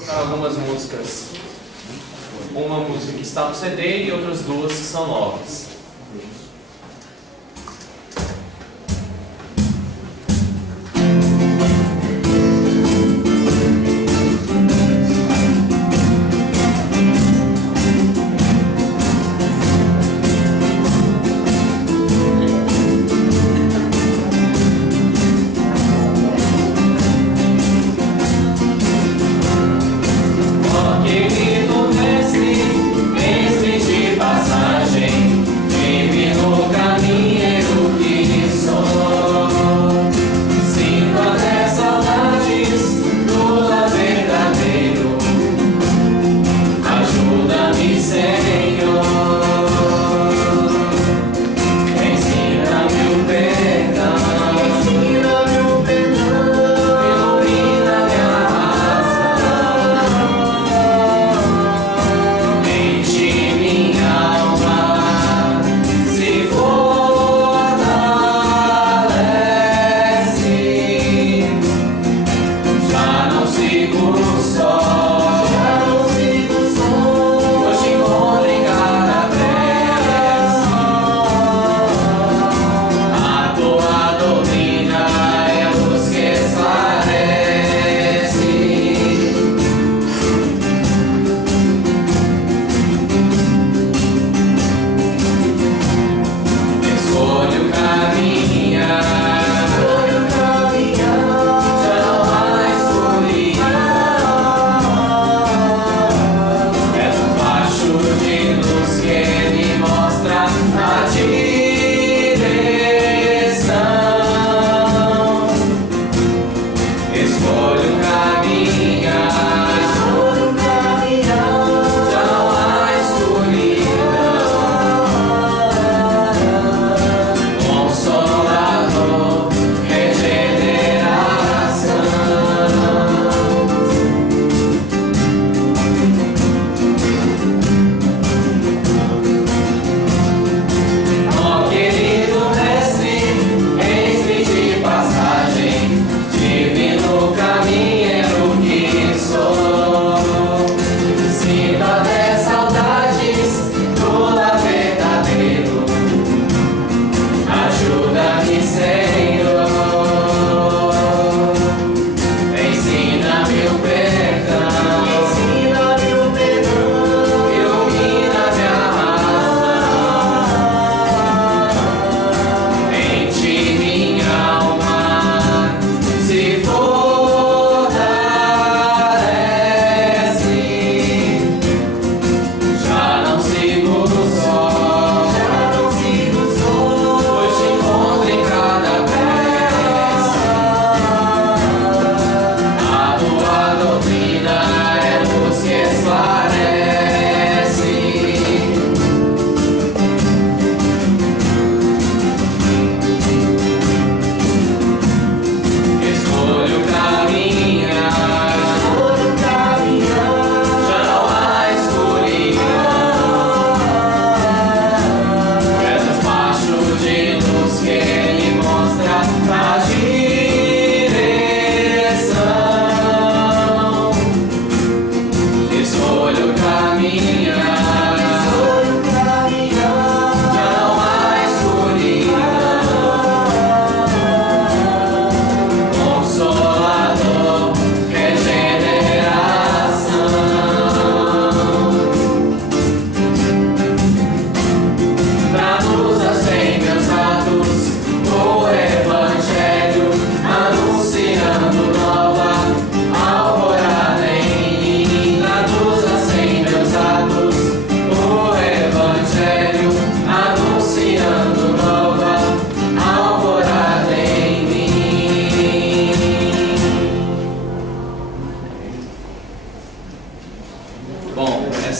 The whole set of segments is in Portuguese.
tocar algumas músicas. Uma música que está no CD e outras duas que são novas.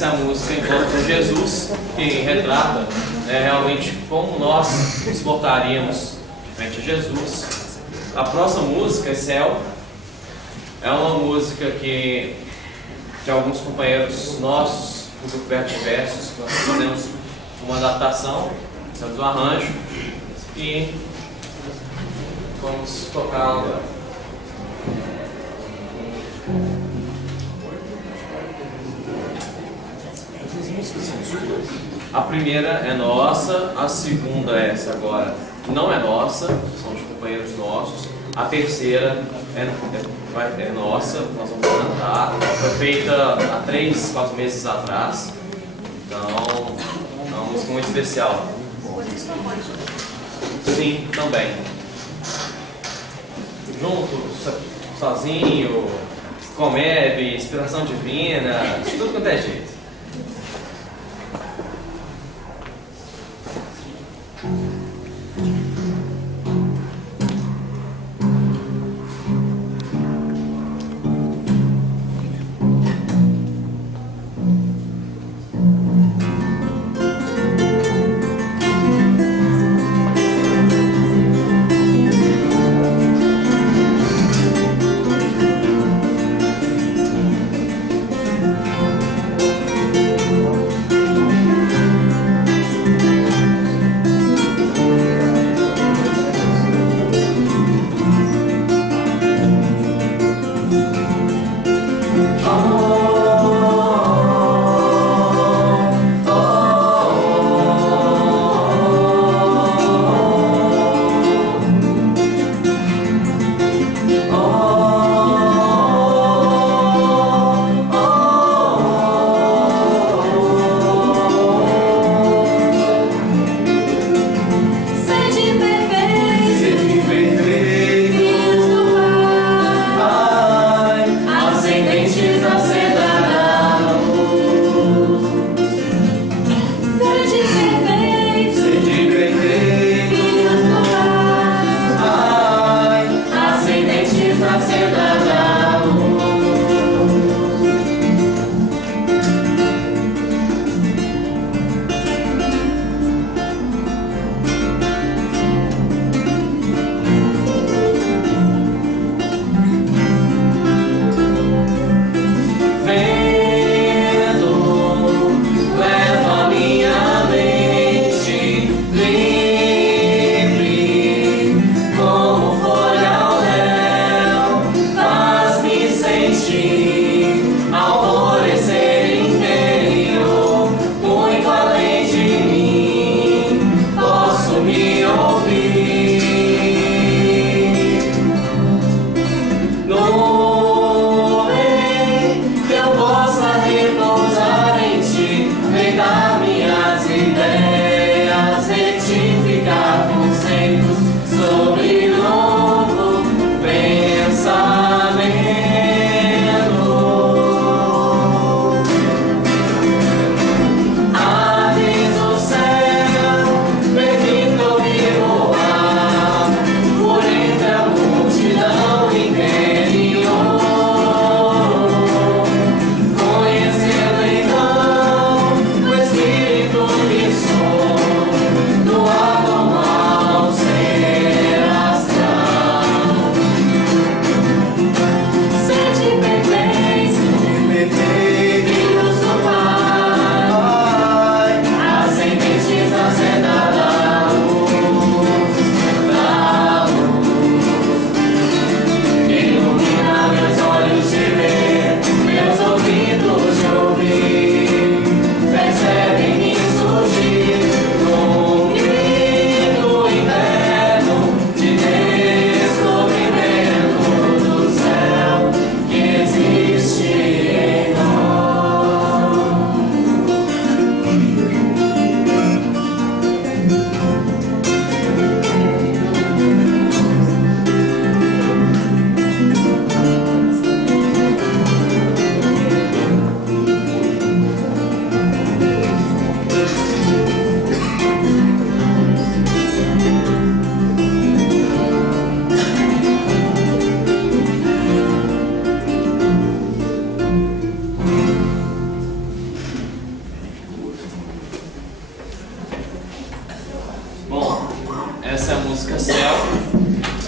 Essa música encontra Jesus, que retrata realmente como nós nos portaríamos de frente a Jesus. A próxima música é Céu. É uma música que de alguns companheiros nossos do grupo Versos, nós fizemos uma adaptação, fizemos um arranjo e vamos tocar agora. A primeira é nossa, a segunda, essa agora, não é nossa, são de companheiros nossos. A terceira é nossa, nós vamos cantar. Foi feita há 3, 4 meses atrás. Então, é uma música muito especial. Sim, também. Junto, sozinho, comebe, inspiração divina, tudo quanto é jeito.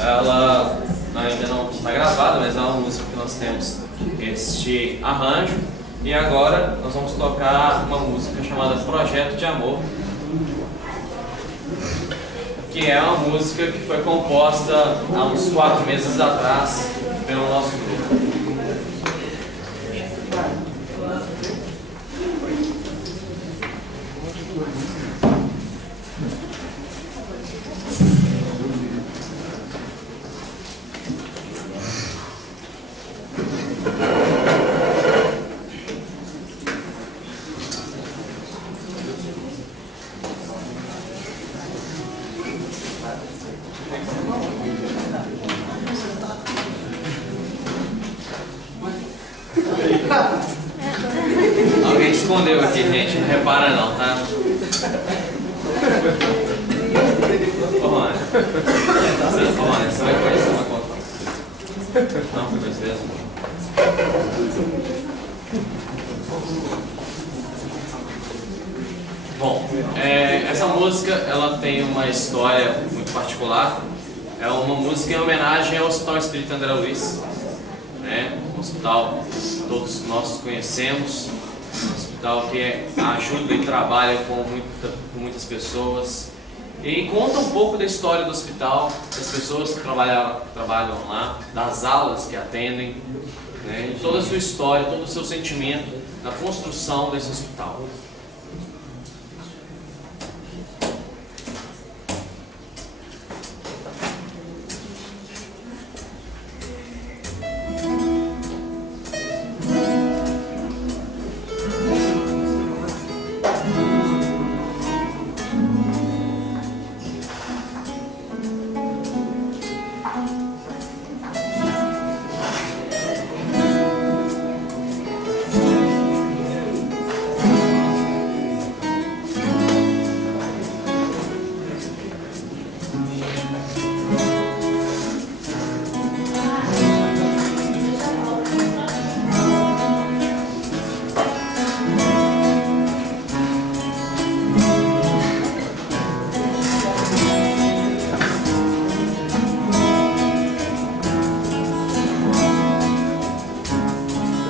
Ela ainda não está gravada, mas é uma música que nós temos este arranjo. E agora nós vamos tocar uma música chamada Projeto de Amor, que é uma música que foi composta há uns 4 meses atrás pelo nosso grupo. escondeu aqui, gente. Não repara não, tá? Ô, Rony. Ô, Rony, você vai conhecer uma conta. Não, foi 2 vezes. Bom, essa música ela tem uma história muito particular. É uma música em homenagem ao Hospital Espírita André Luiz, né? Um hospital que todos nós conhecemos, um hospital que ajuda e trabalha com muitas pessoas. E conta um pouco da história do hospital, das pessoas que trabalham lá, das alas que atendem, né? Toda a sua história, todo o seu sentimento na construção desse hospital.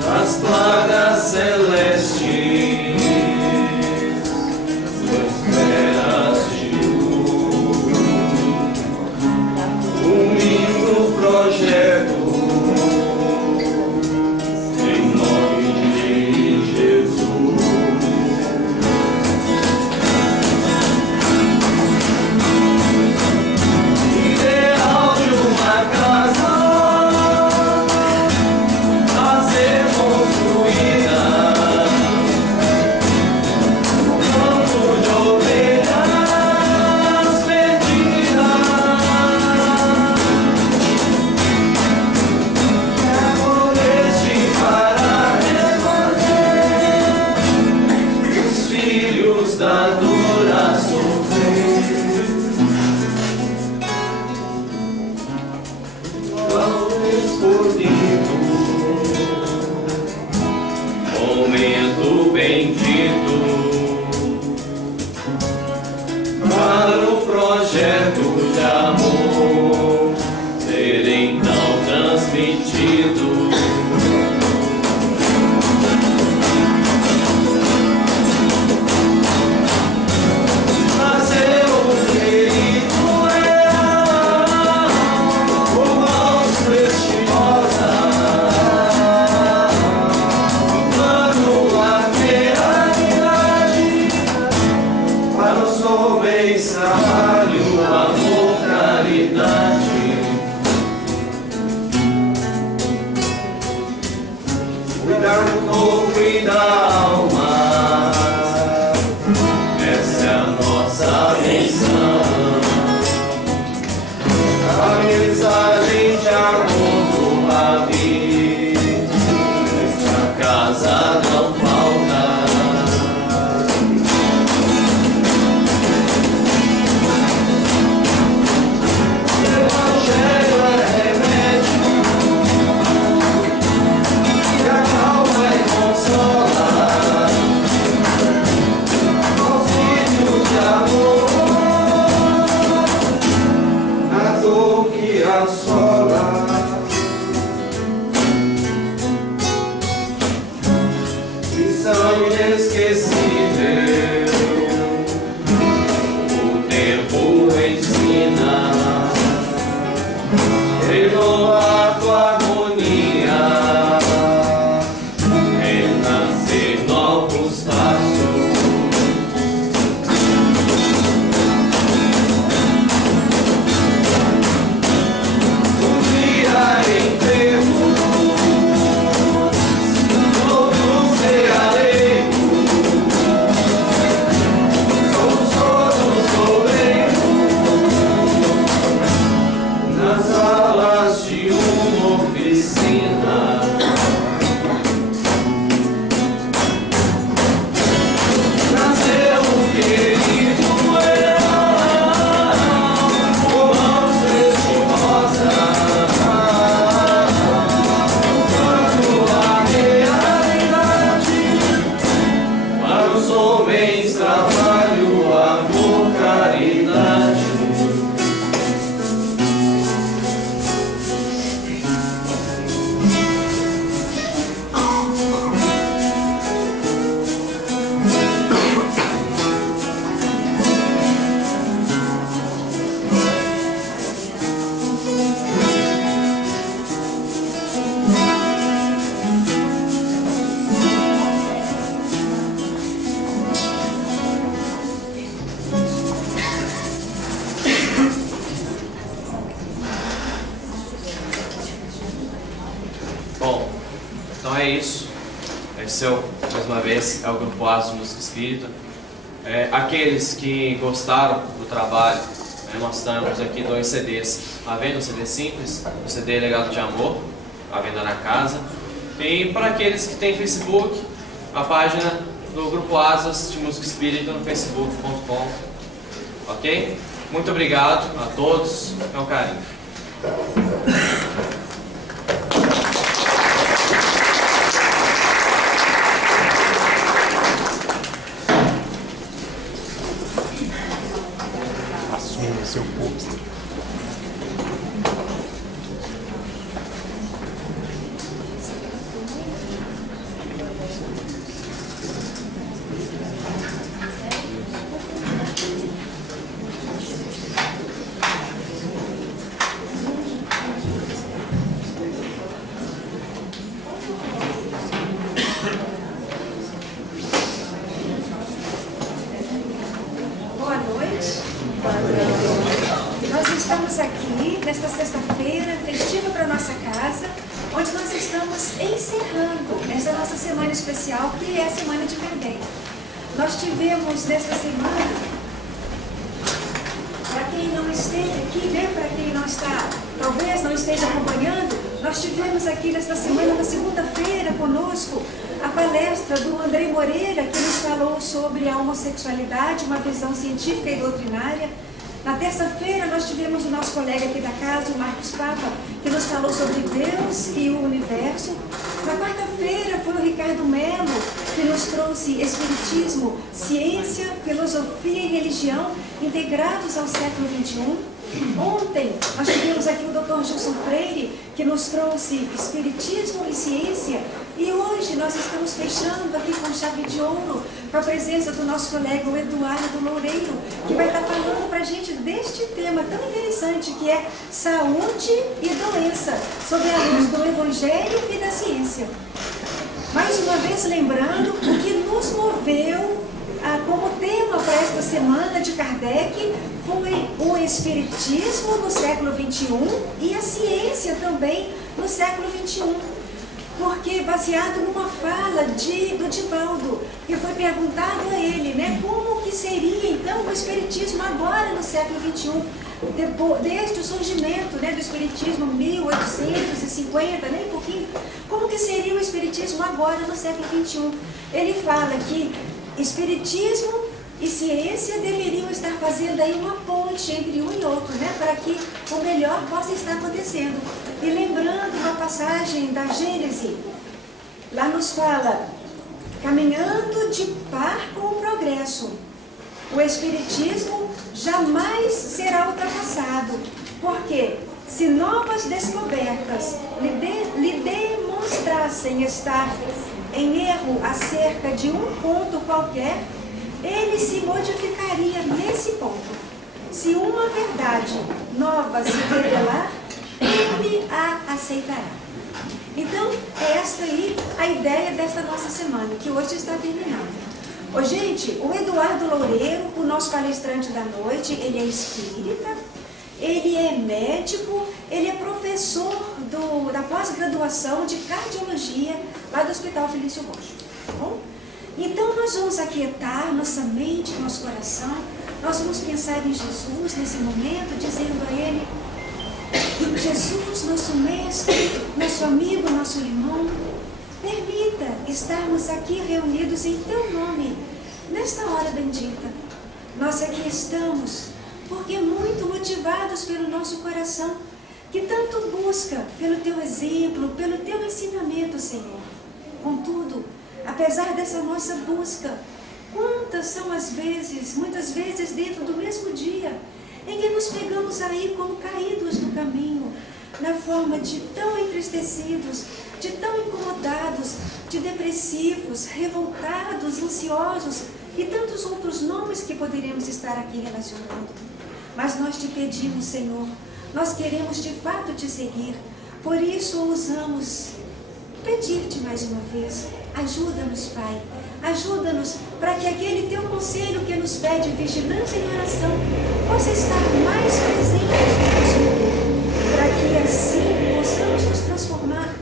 As plagas celestes, esferas de luz, um lindo projeto, em nome de Jesus. Ideal de uma casa da dura sofrer, qual escolhido, momento bendito, para o projeto de amor ser então transmitido. Trabalho, amor, caridade, cuidar do corpo e da alma, essa é a nossa missão. A mensagem de amor do Rabi, nesta casa não falta. Missão inesquecível, o tempo ensina, renovar tua harmonia, renascer novos passos. Confiar em Deus. por bens, trabalho, amor, caridade. Bom, então é isso. Esse é, mais uma vez, é o Grupo Asos de Música Espírita. Aqueles que gostaram do trabalho, nós estamos aqui 2 CDs à venda, um CD simples, um CD Legado de Amor, à venda na casa. E para aqueles que têm Facebook, a página do Grupo Asas de Música Espírita no facebook.com. Ok? Muito obrigado a todos, é um carinho. Assuma seu posto. Boa noite. Nós estamos aqui nesta sexta-feira festiva para nossa casa, onde nós estamos encerrando essa nossa semana especial, que é a Semana de Kardec. Nós tivemos nesta semana, para quem não esteve aqui, para quem não está, talvez não esteja acompanhando, nós tivemos aqui nesta semana, na segunda-feira, conosco, a palestra do André Moreira, que nos falou sobre a homossexualidade, uma visão científica e doutrinária. Na terça-feira, nós tivemos o nosso colega aqui da casa, o Marcos Papa, que nos falou sobre Deus e o universo. Na quarta-feira, foi o Ricardo Melo, que nos trouxe Espiritismo, Ciência, Filosofia e Religião, integrados ao século XXI. Ontem, nós tivemos aqui o Dr. Gilson Freire, que nos trouxe Espiritismo e Ciência. E hoje nós estamos fechando aqui com chave de ouro, com a presença do nosso colega, o Eduardo Loureiro, que vai estar falando para a gente deste tema tão interessante, que é saúde e doença, sob a luz do Evangelho e da ciência. Mais uma vez lembrando o que nos moveu como tema para esta semana de Kardec foi o Espiritismo no século XXI e a ciência também no século XXI. Porque baseado numa fala do Divaldo, que foi perguntado a ele, como que seria então o Espiritismo agora no século XXI, desde o surgimento do Espiritismo, 1850, nem um pouquinho, como que seria o Espiritismo agora no século XXI? Ele fala que Espiritismo e ciência deveriam estar fazendo aí uma ponte entre um e outro, para que o melhor possa estar acontecendo. E lembrando uma passagem da Gênese, lá nos fala, caminhando de par com o progresso, o Espiritismo jamais será ultrapassado, porque se novas descobertas lhe demonstrassem estar em erro acerca de um ponto qualquer, ele se modificaria nesse ponto. Se uma verdade nova se revelar, ele a aceitará. Então, é esta aí a ideia desta nossa semana, que hoje está terminando. Gente, o Eduardo Loureiro, o nosso palestrante da noite, ele é espírita, ele é médico, ele é professor da pós-graduação de cardiologia lá do Hospital Felício Roxo. Tá bom? Então nós vamos aquietar nossa mente, nosso coração, nós vamos pensar em Jesus nesse momento, dizendo a Ele, Jesus, nosso mestre, nosso amigo, nosso irmão, permita estarmos aqui reunidos em Teu nome, nesta hora bendita. Nós aqui estamos porque muito motivados pelo nosso coração, que tanto busca pelo Teu exemplo, pelo Teu ensinamento, Senhor. Contudo, apesar dessa nossa busca, quantas são as vezes, muitas vezes dentro do mesmo dia, em que nos pegamos aí como caídos do caminho, na forma de tão entristecidos, de tão incomodados, de depressivos, revoltados, ansiosos e tantos outros nomes que poderíamos estar aqui relacionando. Mas nós te pedimos, Senhor, nós queremos de fato te seguir, por isso ousamos pedir-te mais uma vez, ajuda-nos, Pai, ajuda-nos para que aquele teu conselho que nos pede vigilância e oração possa estar mais presente no nosso mundo, para que assim possamos nos transformar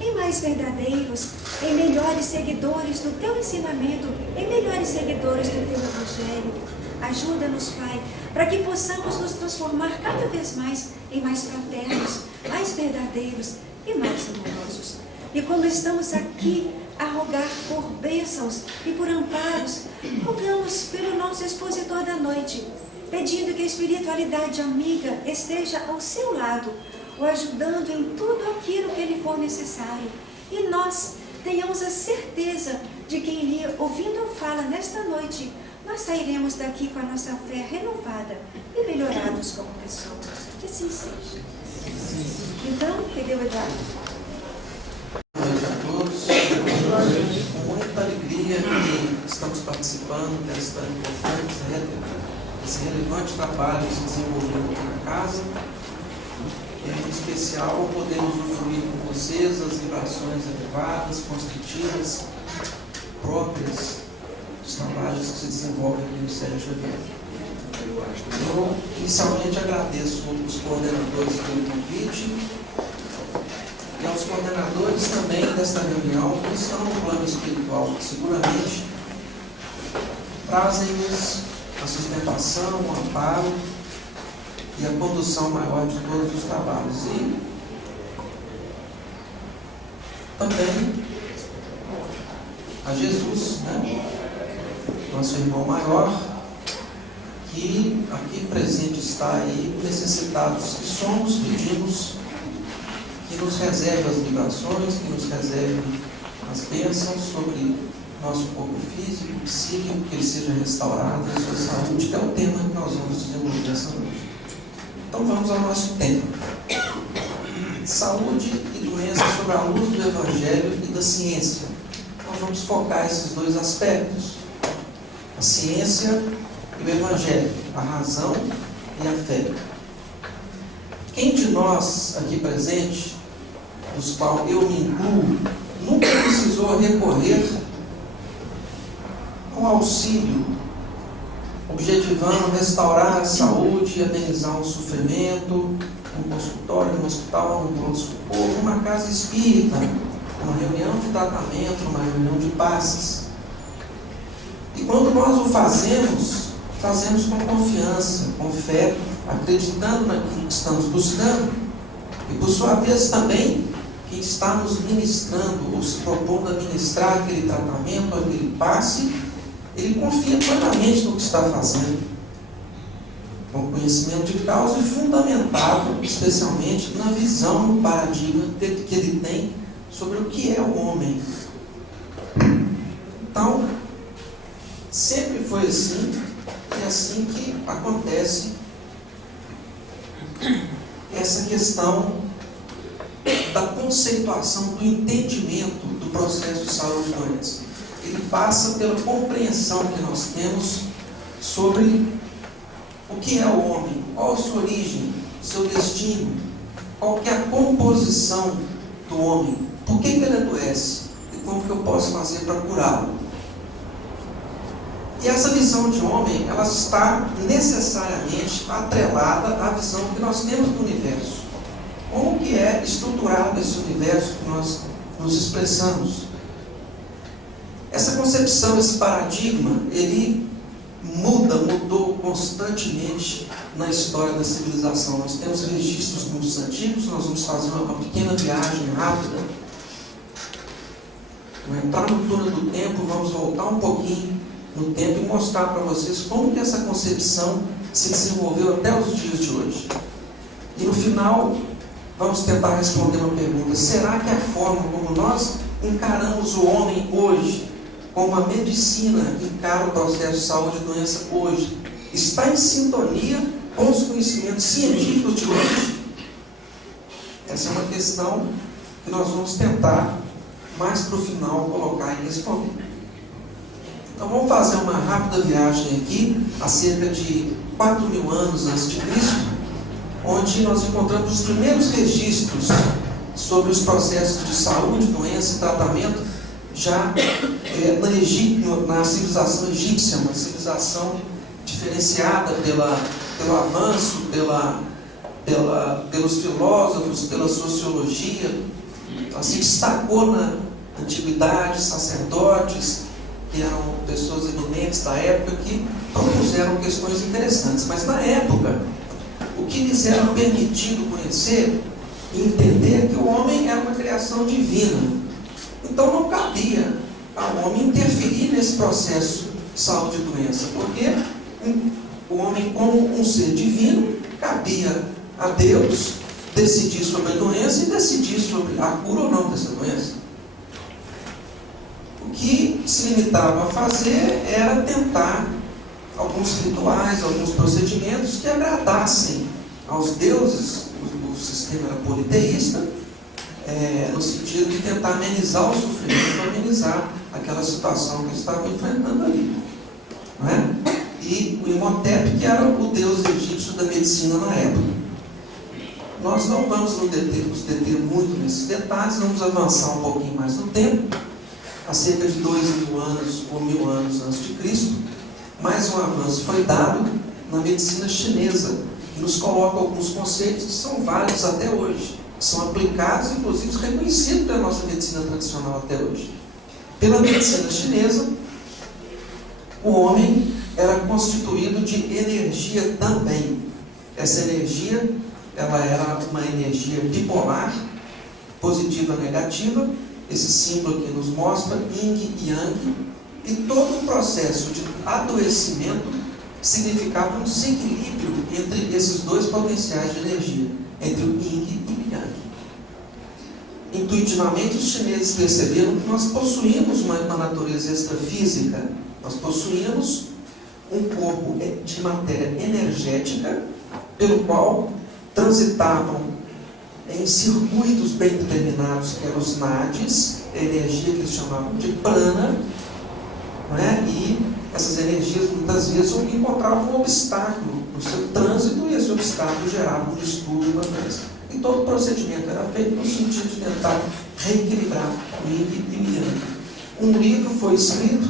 em mais verdadeiros, em melhores seguidores do teu ensinamento, em melhores seguidores do teu evangelho. Ajuda-nos, Pai, para que possamos nos transformar cada vez mais em mais fraternos, mais verdadeiros e mais amorosos. E quando estamos aqui a rogar por bênçãos e por amparos, rogamos pelo nosso expositor da noite, pedindo que a espiritualidade amiga esteja ao seu lado, o ajudando em tudo aquilo que lhe for necessário. E nós tenhamos a certeza de que ele, ouvindo a fala nesta noite, nós sairemos daqui com a nossa fé renovada e melhorados como pessoas. Que assim seja. Então, entendeu, Eduardo? Boa noite a todos. Com muita alegria que estamos participando desse relevante trabalho que se desenvolveu aqui na casa. Em especial, podemos usufruir com vocês as vibrações elevadas, construtivas, próprias dos trabalhos que se desenvolvem aqui no Sérgio Xavier. Eu, inicialmente, agradeço os coordenadores pelo convite e aos coordenadores também desta reunião, que estão no plano espiritual, que seguramente trazem-nos a sustentação, o amparo e a condução maior de todos os trabalhos. E também a Jesus, nosso irmão maior, que aqui presente está aí, necessitados que somos, pedimos que nos reserve as vibrações, que nos reserve as bênçãos sobre nosso corpo físico, psíquico, que ele seja restaurado, a sua saúde, que é o tema que nós vamos desenvolver essa noite. Então vamos ao nosso tema. Saúde e doença sob a luz do Evangelho e da ciência. Nós vamos focar esses dois aspectos. A ciência e o Evangelho, a razão e a fé. Quem de nós aqui presente, dos quais eu me incluo, nunca precisou recorrer ao auxílio, objetivando restaurar a saúde e amenizar um sofrimento, num consultório, num hospital, num pronto-socorro, numa casa espírita, uma reunião de tratamento, uma reunião de passes. E quando nós o fazemos, fazemos com confiança, com fé, acreditando naquilo que estamos buscando, e por sua vez também, quem está nos ministrando ou se propondo a ministrar aquele tratamento, aquele passe, ele confia plenamente no que está fazendo, com conhecimento de causa e fundamentado especialmente na visão, no paradigma que ele tem sobre o que é o homem. Então, sempre foi assim, e é assim que acontece essa questão da conceituação, do entendimento do processo de saúde e doença. Ele passa pela compreensão que nós temos sobre o que é o homem, qual a sua origem, seu destino, qual que é a composição do homem, por que ele adoece e como que eu posso fazer para curá-lo. E essa visão de homem, ela está necessariamente atrelada à visão que nós temos do universo. Como que é estruturado esse universo que nós nos expressamos? Essa concepção, esse paradigma, ele mudou constantemente na história da civilização. Nós temos registros muito antigos, nós vamos fazer uma pequena viagem rápida. Vamos entrar no túnel do tempo, vamos voltar um pouquinho no tempo e mostrar para vocês como que essa concepção se desenvolveu até os dias de hoje. E no final, vamos tentar responder uma pergunta: será que a forma como nós encaramos o homem hoje como a medicina encara o processo de saúde e doença hoje, está em sintonia com os conhecimentos científicos de hoje? Essa é uma questão que nós vamos tentar, mais para o final, colocar e responder. Então vamos fazer uma rápida viagem aqui, há cerca de 4.000 anos antes de Cristo, onde nós encontramos os primeiros registros sobre os processos de saúde, doença e tratamento, já na civilização egípcia, uma civilização diferenciada pelo avanço, pelos filósofos, pela sociologia. Ela se destacou na antiguidade, sacerdotes, que eram pessoas eminentes da época, que propuseram questões interessantes. Mas na época, o que lhes era permitido conhecer e entender é que o homem era uma criação divina. Então não cabia ao homem interferir nesse processo de saúde e doença, porque o homem, como um ser divino, cabia a Deus decidir sobre a doença e decidir sobre a cura ou não dessa doença. O que se limitava a fazer era tentar alguns rituais, alguns procedimentos que agradassem aos deuses. O sistema era politeísta, no sentido de tentar amenizar o sofrimento, amenizar aquela situação que eles estavam enfrentando ali. Não é? E o Imhotep, que era o deus egípcio da medicina na época. Nós não vamos nos deter muito nesses detalhes, vamos avançar um pouquinho mais no tempo, há cerca de 2.000 anos ou 1.000 anos antes de Cristo. Mais um avanço foi dado na medicina chinesa, que nos coloca alguns conceitos que são válidos até hoje, que são aplicados, inclusive reconhecidos pela nossa medicina tradicional até hoje. Pela medicina chinesa, o homem era constituído de energia também. Essa energia, ela era uma energia bipolar, positiva e negativa. Esse símbolo aqui nos mostra Yin e Yang, e todo o processo de adoecimento significava um desequilíbrio entre esses dois potenciais de energia, entre o Yin e o Yang. Intuitivamente, os chineses perceberam que nós possuímos uma natureza extrafísica, nós possuímos um corpo de matéria energética, pelo qual transitavam em circuitos bem determinados, que eram os nadis, a energia que eles chamavam de prana, não é? E essas energias muitas vezes encontravam um obstáculo no seu trânsito, e esse obstáculo gerava um distúrbio, uma doença. E todo o procedimento era feito no sentido de tentar reequilibrar o Yin e o Yang. Um livro foi escrito,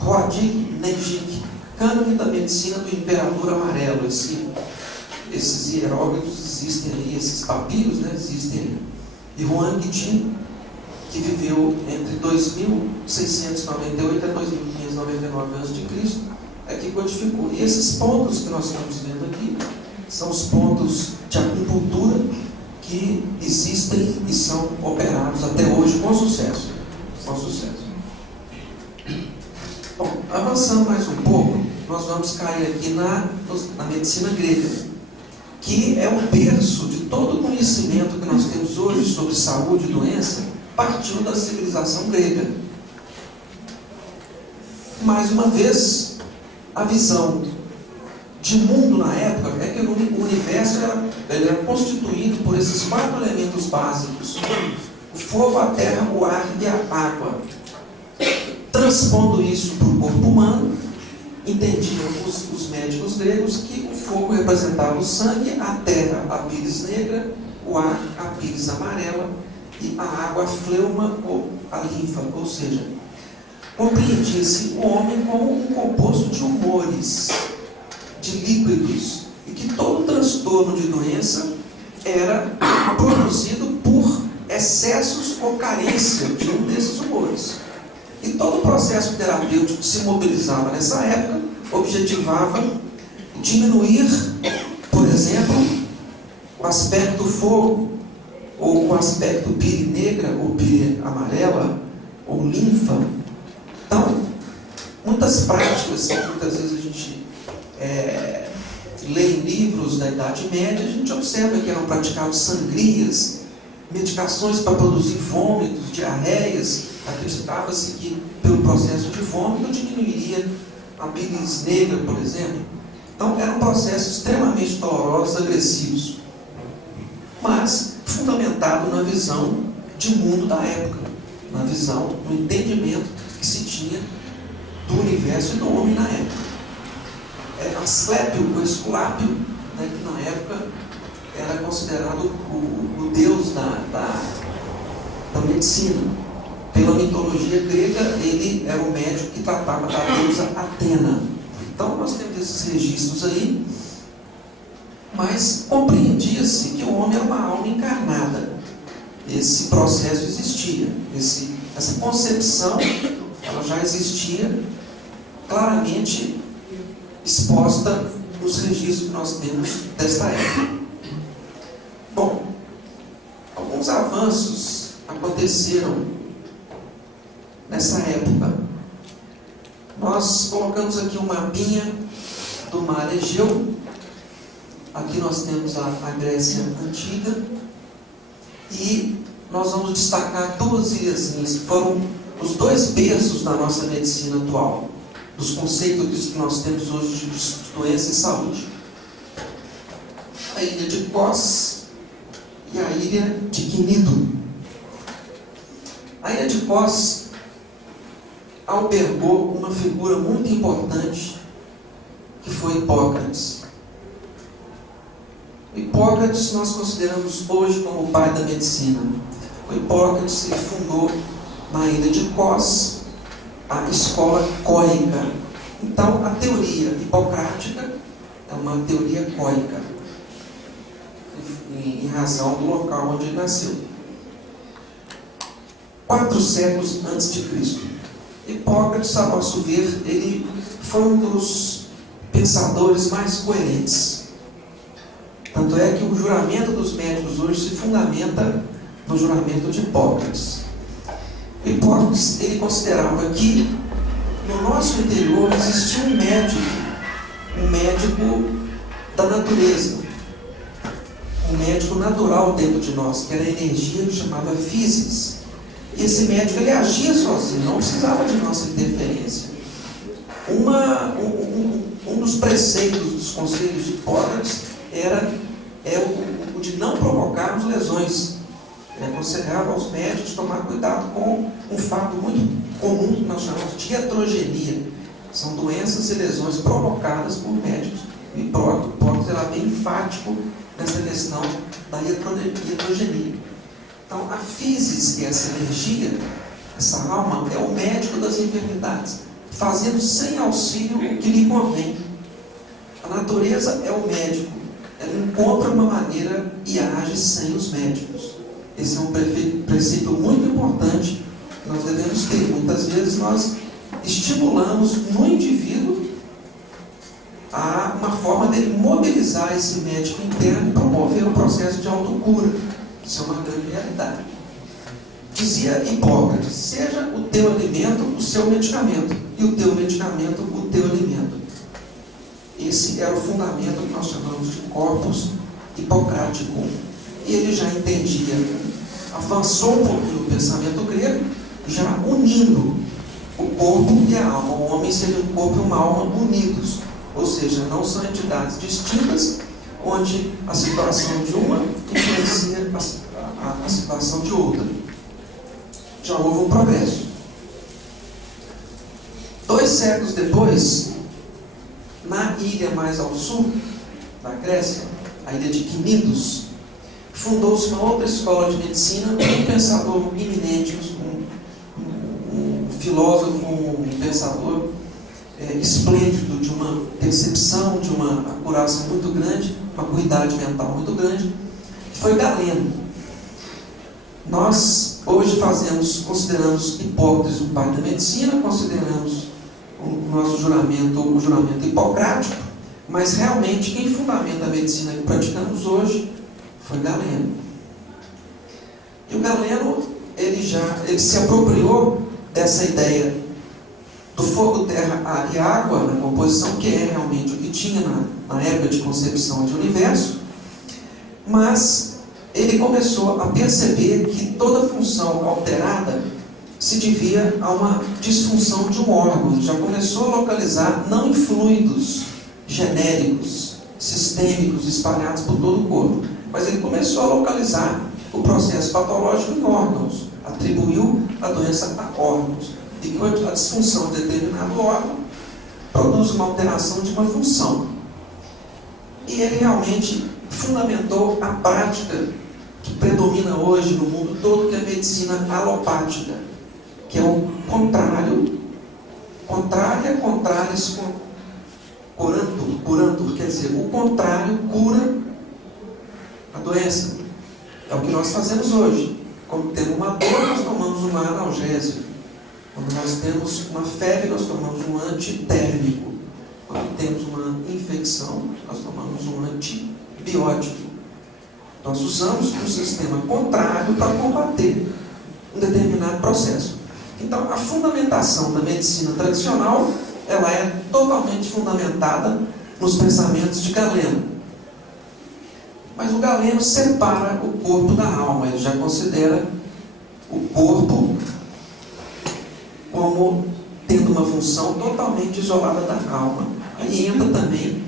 Huadig Nejik, Cânone da Medicina do Imperador Amarelo. Esses hieróglifos existem aí, esses papiros, né, existem aí. E Huang Jin, que viveu entre 2.698 a 2.599 a.C., é que codificou. E esses pontos que nós estamos vendo aqui são os pontos de acupuntura que existem e são operados até hoje com sucesso. Com sucesso. Bom, avançando mais um pouco, nós vamos cair aqui na medicina grega, que é o berço de todo o conhecimento que nós temos hoje sobre saúde e doença, partiu da civilização grega. Mais uma vez, a visão de mundo na época é que o universo era constituído por esses 4 elementos básicos: o fogo, a terra, o ar e a água. Transpondo isso para o corpo humano, entendiam os médicos gregos que o fogo representava o sangue, a terra a pires negra, o ar a pires amarela e a água a fleuma ou a linfa, ou seja, compreendia-se o homem como um composto de humores, de líquidos, e que todo transtorno de doença era produzido por excessos ou carência de um desses humores. E todo o processo terapêutico que se mobilizava nessa época objetivava diminuir, por exemplo, o aspecto fogo, ou o aspecto pire negra, ou pire amarela, ou linfa. Então, muitas práticas que muitas vezes a gente lê em livros da Idade Média, a gente observa que eram praticadas sangrias, medicações para produzir vômitos, diarreias, Acreditava-se que pelo processo de vômito diminuiria a bilis negra, por exemplo. Então eram processos extremamente dolorosos, agressivos, mas fundamentado na visão de mundo da época, na visão do entendimento que se tinha do universo e do homem na época. Asclépio, o Esculápio, né, que na época era considerado o deus da medicina. Pela mitologia grega, ele era o médico que tratava da deusa Atena. Então nós temos esses registros aí, mas compreendia-se que o homem era uma alma encarnada. Esse processo existia, essa concepção ela já existia claramente exposta nos registros que nós temos desta época. Bom, alguns avanços aconteceram nessa época. Nós colocamos aqui um mapinha do mar Egeu. Aqui nós temos a Grécia Antiga. E nós vamos destacar duas ilhazinhas que foram os dois berços da nossa medicina atual, dos conceitos que nós temos hoje de doença e saúde. A ilha de Kos e a ilha de Quinido. A ilha de Kos albergou uma figura muito importante, que foi Hipócrates. Hipócrates nós consideramos hoje como o pai da medicina. O Hipócrates ele fundou na ilha de Kos a escola cóica. Então a teoria hipocrática é uma teoria cóica, em razão do local onde ele nasceu. 4 séculos antes de Cristo. Hipócrates, a nosso ver, ele foi um dos pensadores mais coerentes. Tanto é que o juramento dos médicos hoje se fundamenta no juramento de Hipócrates. Hipócrates, ele considerava que no nosso interior existia um médico da natureza, um médico natural dentro de nós, que era a energia chamada physis. E esse médico ele agia sozinho, não precisava de nossa interferência. Um dos preceitos dos conselhos de Hipócrates é o de não provocarmos lesões. Ele aconselhava aos médicos tomar cuidado com um fato muito comum que nós chamamos de iatrogenia. São doenças e lesões provocadas por médicos. E Hipócrates era bem enfático nessa questão da iatrogenia. Então, a physis, que é essa energia, essa alma, é o médico das enfermidades, fazendo sem auxílio o que lhe convém. A natureza é o médico, ela encontra uma maneira e age sem os médicos. Esse é um princípio muito importante que nós devemos ter. Muitas vezes nós estimulamos no indivíduo uma forma dele mobilizar esse médico interno e promover o processo de autocura. Isso é uma grande realidade. Dizia Hipócrates: seja o teu alimento o seu medicamento, e o teu medicamento o teu alimento. Esse era o fundamento que nós chamamos de corpus hipocrático. E ele já entendia, avançou um pouquinho o pensamento grego, já unindo o corpo e a alma. O homem seria um corpo e uma alma unidos, ou seja, não são entidades distintas, onde a situação de uma influencia a situação de outra. Já houve um progresso. 2 séculos depois, na ilha mais ao sul da Grécia, a ilha de Quinidos, fundou-se uma outra escola de medicina, um pensador eminente, um filósofo, um pensador esplêndido, de uma percepção, de uma acuração muito grande, uma acuidade mental muito grande, que foi Galeno. Nós hoje consideramos Hipócrates o pai da medicina, consideramos o nosso juramento, o juramento hipocrático, mas realmente quem fundamenta a medicina que praticamos hoje foi Galeno. E o Galeno, ele se apropriou dessa ideia do fogo, terra, ar e água na composição, que é realmente o que tinha na época de concepção de universo, mas ele começou a perceber que toda função alterada se devia a uma disfunção de um órgão. Já começou a localizar, não em fluidos genéricos, sistêmicos, espalhados por todo o corpo, mas ele começou a localizar o processo patológico em órgãos, atribuiu a doença a órgãos, e que a disfunção de determinado órgão produz uma alteração de uma função. E ele realmente fundamentou a prática que predomina hoje no mundo todo, que é a medicina alopática, que é o contrário, contrários, curantur, quer dizer, o contrário cura a doença. É o que nós fazemos hoje. Quando temos uma dor, nós tomamos um analgésico. Quando nós temos uma febre, nós tomamos um antitérmico. Quando temos uma infecção, nós tomamos um antibiótico. Nós usamos um sistema contrário para combater um determinado processo. Então, a fundamentação da medicina tradicional, ela é totalmente fundamentada nos pensamentos de Galeno. Mas o Galeno separa o corpo da alma. Ele já considera o corpo como tendo uma função totalmente isolada da alma. Aí entra também,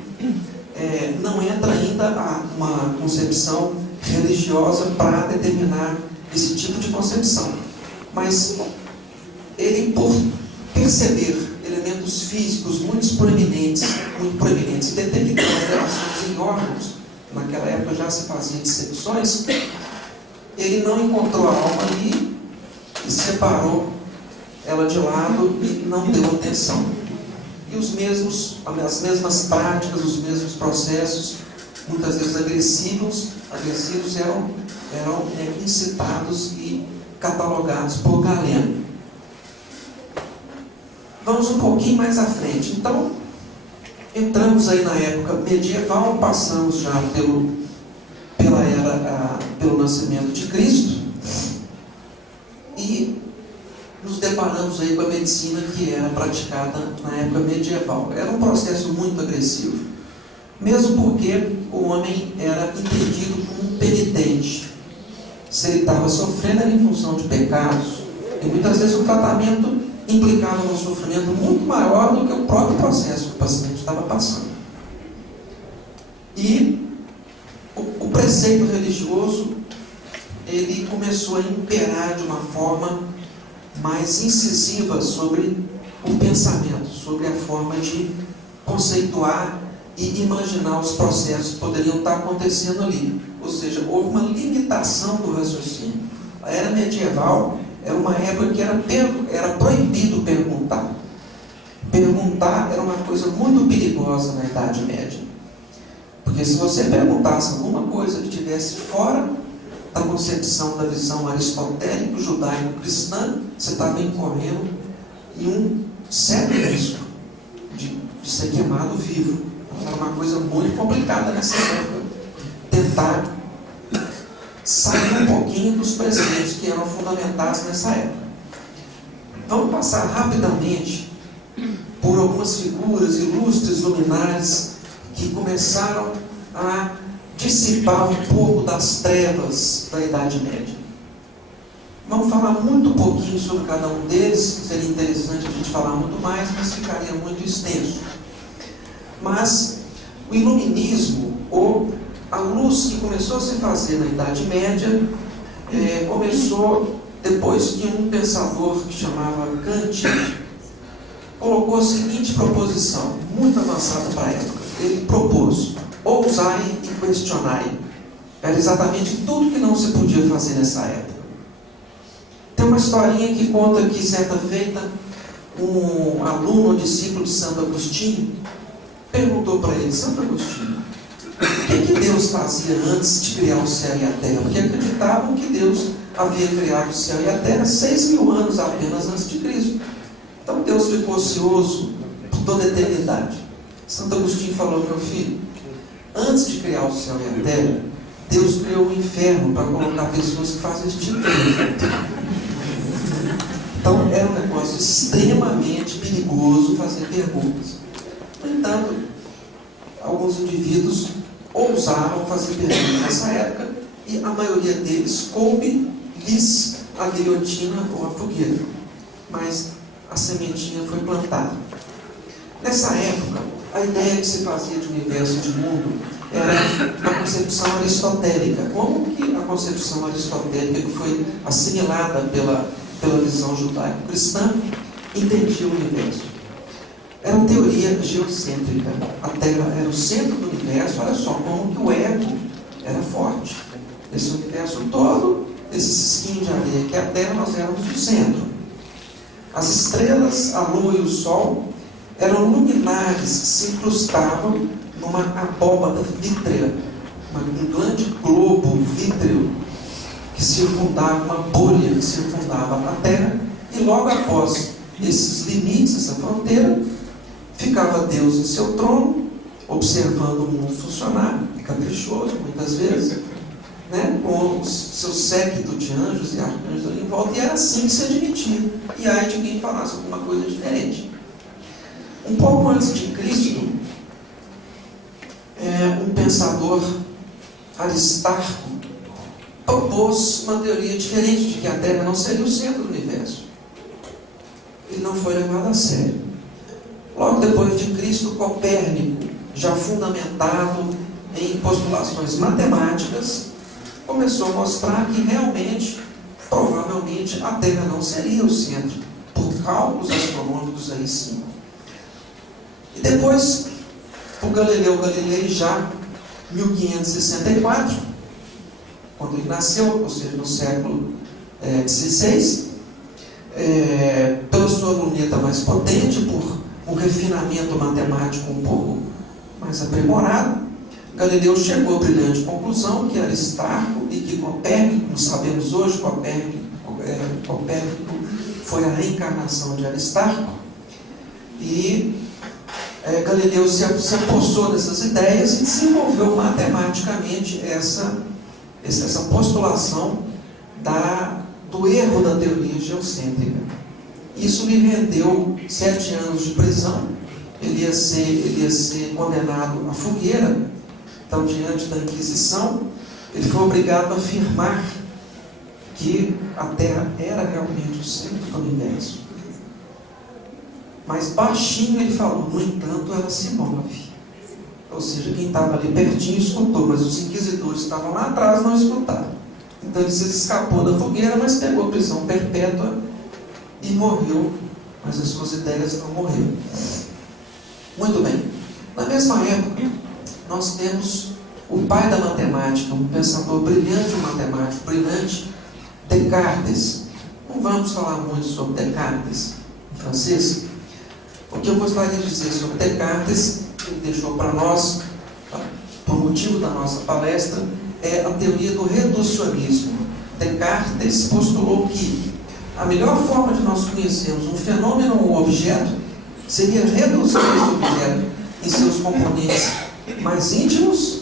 não entra ainda uma concepção religiosa para determinar esse tipo de concepção. Mas ele, por perceber elementos físicos muito proeminentes, e detectar alterações em órgãos, naquela época já se fazia dissecções, ele não encontrou a alma ali e separou ela de lado e não deu atenção. E as mesmas práticas, os mesmos processos, muitas vezes agressivos eram incitados e catalogados por Galeno. Vamos um pouquinho mais à frente. Então, entramos aí na época medieval, passamos já pelo nascimento de Cristo e nos deparamos aí com a medicina que era praticada na época medieval. Era um processo muito agressivo, mesmo porque o homem era entendido como um penitente. Se ele estava sofrendo era em função de pecados, e muitas vezes o tratamento implicava num sofrimento muito maior do que o próprio processo que o paciente estava passando. E o preceito religioso, ele começou a imperar de uma forma mais incisiva sobre o pensamento, sobre a forma de conceituar e imaginar os processos que poderiam estar acontecendo ali. Ou seja, houve uma limitação do raciocínio. A era medieval era uma época que era proibido perguntar. Perguntar era uma coisa muito perigosa na Idade Média. Porque se você perguntasse alguma coisa que estivesse fora da concepção da visão aristotélica, judaico-cristã, você estava incorrendo em um sério risco de ser queimado vivo. Era uma coisa muito complicada nessa época. Tentar sair um pouquinho dos preceitos que eram fundamentados nessa época. Vamos passar rapidamente por algumas figuras ilustres, luminares, que começaram a dissipar um pouco das trevas da Idade Média. Vamos falar muito pouquinho sobre cada um deles, seria interessante a gente falar muito mais, mas ficaria muito extenso. Mas o iluminismo, ou a luz que começou a se fazer na Idade Média, começou depois que um pensador que chamava Kant colocou a seguinte proposição, muito avançada para a época. Ele propôs: ousai e questionai. Era exatamente tudo que não se podia fazer nessa época. Tem uma historinha que conta que, certa feita, um aluno ou discípulo de Santo Agostinho perguntou para ele: Santo Agostinho, o que Deus fazia antes de criar o céu e a terra? Porque acreditavam que Deus havia criado o céu e a terra 6.000 anos apenas antes de Cristo. Então Deus ficou ocioso por toda a eternidade. Santo Agostinho falou: meu filho, antes de criar o céu e a terra, Deus criou o inferno para colocar pessoas que fazem esse tipo de coisa. Então era um negócio extremamente perigoso fazer perguntas. No entanto, alguns indivíduos ousaram fazer perguntas nessa época e a maioria deles coube-lhes a guilhotina ou a fogueira. mas a sementinha foi plantada. Nessa época, a ideia que se fazia de universo e de mundo era a concepção aristotélica. Como que a concepção aristotélica, que foi assimilada pela visão judaico-cristã, entendia o universo? Era uma teoria geocêntrica. A Terra era o centro do universo. Olha só como que o ego era forte. Esse universo todo, esse cisquinho de areia que é a Terra, nós éramos o centro. As estrelas, a Lua e o Sol eram luminares que se incrustavam numa abóbada vítrea, um grande globo vítreo que circundava, uma bolha que circundava a Terra, e logo após esses limites, essa fronteira, ficava Deus em seu trono, observando o mundo funcionar, caprichoso muitas vezes, né, com o seu séquito de anjos e arcanjos ali em volta, e era assim que se admitia. E aí de quem falasse alguma coisa diferente. Um pouco antes de Cristo, um pensador, Aristarco, propôs uma teoria diferente de que a Terra não seria o centro do universo. Ele não foi levado a sério. Logo depois de Cristo, Copérnico, já fundamentado em postulações matemáticas, começou a mostrar que realmente, provavelmente, a Terra não seria o centro, por cálculos astronômicos aí sim. E depois, o Galileu Galilei, já em 1564, quando ele nasceu, ou seja, no século XVI, pela sua luneta mais potente, por um refinamento matemático um pouco mais aprimorado, Galileu chegou à brilhante conclusão que Aristarco e que Copérnico, como sabemos hoje, Copérnico foi a reencarnação de Aristarco, e Galileu se apossou dessas ideias e desenvolveu matematicamente essa postulação do erro da teoria geocêntrica. Isso lhe rendeu 7 anos de prisão. Ele ia ser condenado à fogueira. Então, diante da Inquisição, ele foi obrigado a afirmar que a Terra era realmente o centro do universo. Mas baixinho ele falou, no entanto, ela se move. Ou seja, quem estava ali pertinho escutou, mas os inquisidores que estavam lá atrás não escutaram. Então ele se escapou da fogueira, mas pegou prisão perpétua e morreu, mas as suas ideias não morreram. Muito bem. Na mesma época, nós temos o pai da matemática, um pensador brilhante matemático, brilhante, Descartes. Não vamos falar muito sobre Descartes em francês. O que eu gostaria de dizer sobre Descartes, que ele deixou para nós, por motivo da nossa palestra, é a teoria do reducionismo. Descartes postulou que a melhor forma de nós conhecermos um fenômeno ou um objeto seria reduzir esse objeto em seus componentes mais íntimos,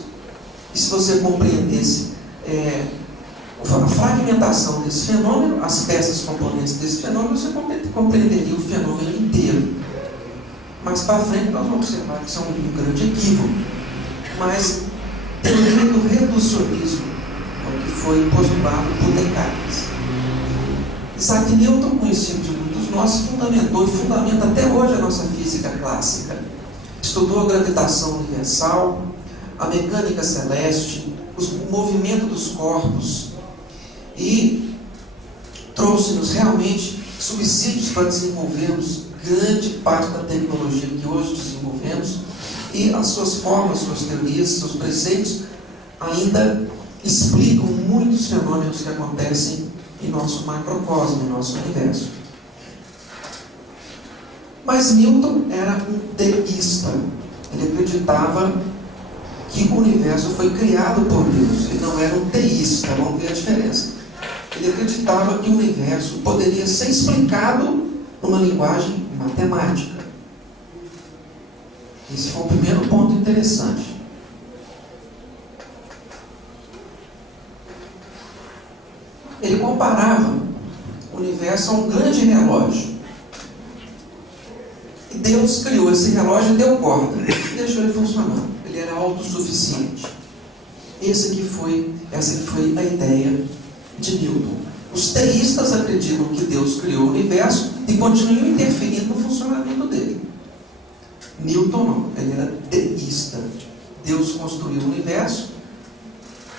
e se você compreendesse a fragmentação desse fenômeno, as peças componentes desse fenômeno, você compreenderia o fenômeno inteiro. Mais para frente nós vamos observar que isso é um grande equívoco. Mas teoria do reducionismo é o que foi postulado por Descartes. Isaac Newton, conhecido de muitos nós, fundamentou e fundamenta até hoje a nossa física clássica. Estudou a gravitação universal, a mecânica celeste, o movimento dos corpos, e trouxe-nos realmente subsídios para desenvolvermos grande parte da tecnologia que hoje desenvolvemos, e as suas formas, suas teorias, seus preceitos ainda explicam muitos fenômenos que acontecem em nosso macrocosmo, em nosso universo. Mas Newton era um deísta. Ele acreditava que o universo foi criado por Deus. Ele não era um teísta, vamos ver a diferença. Ele acreditava que o universo poderia ser explicado numa linguagem matemática. Esse foi o primeiro ponto interessante. Ele comparava o universo a um grande relógio. E Deus criou esse relógio e deu corda e deixou ele funcionando. Ele era autossuficiente. Essa que foi a ideia de Newton. Os teístas acreditam que Deus criou o universo e continuam interferindo no funcionamento dele. Newton não, ele era deísta. Deus construiu o universo,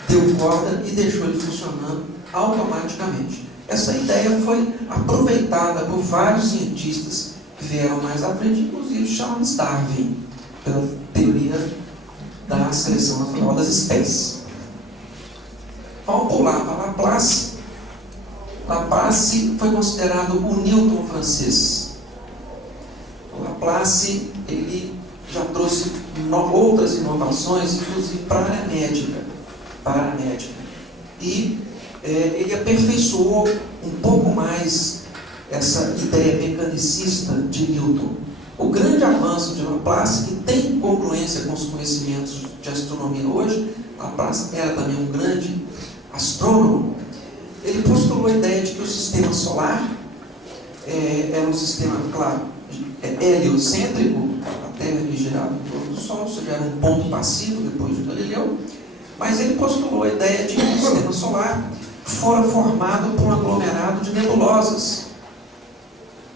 deu corda e deixou ele funcionando automaticamente. Essa ideia foi aproveitada por vários cientistas que vieram mais à frente, inclusive Charles Darwin, pela teoria da seleção natural das espécies. Vamos pular para Laplace. Laplace foi considerado o Newton francês. O Laplace, ele já trouxe outras inovações, inclusive para a área médica. E ele aperfeiçoou um pouco mais essa ideia mecanicista de Newton. O grande avanço de Laplace, que tem congruência com os conhecimentos de astronomia hoje, Laplace era também um grande astrônomo. Ele postulou a ideia de que o sistema solar era um sistema, claro, heliocêntrico, a Terra girava em torno do Sol, ou seja, era um ponto passivo depois de Galileu, mas ele postulou a ideia de que o sistema solar fora formado por um aglomerado de nebulosas,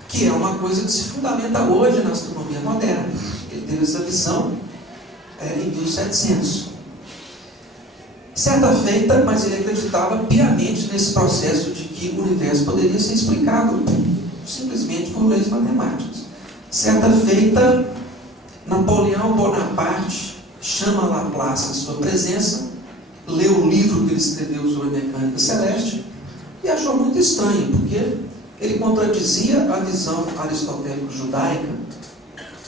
que é uma coisa que se fundamenta hoje na astronomia moderna. Ele teve essa visão em 1700. Certa feita, mas ele acreditava piamente nesse processo de que o universo poderia ser explicado simplesmente por leis matemáticas. Certa feita, Napoleão Bonaparte chama Laplace à sua presença, leu o livro que ele escreveu sobre a mecânica celeste e achou muito estranho, porque ele contradizia a visão aristotélico-judaica.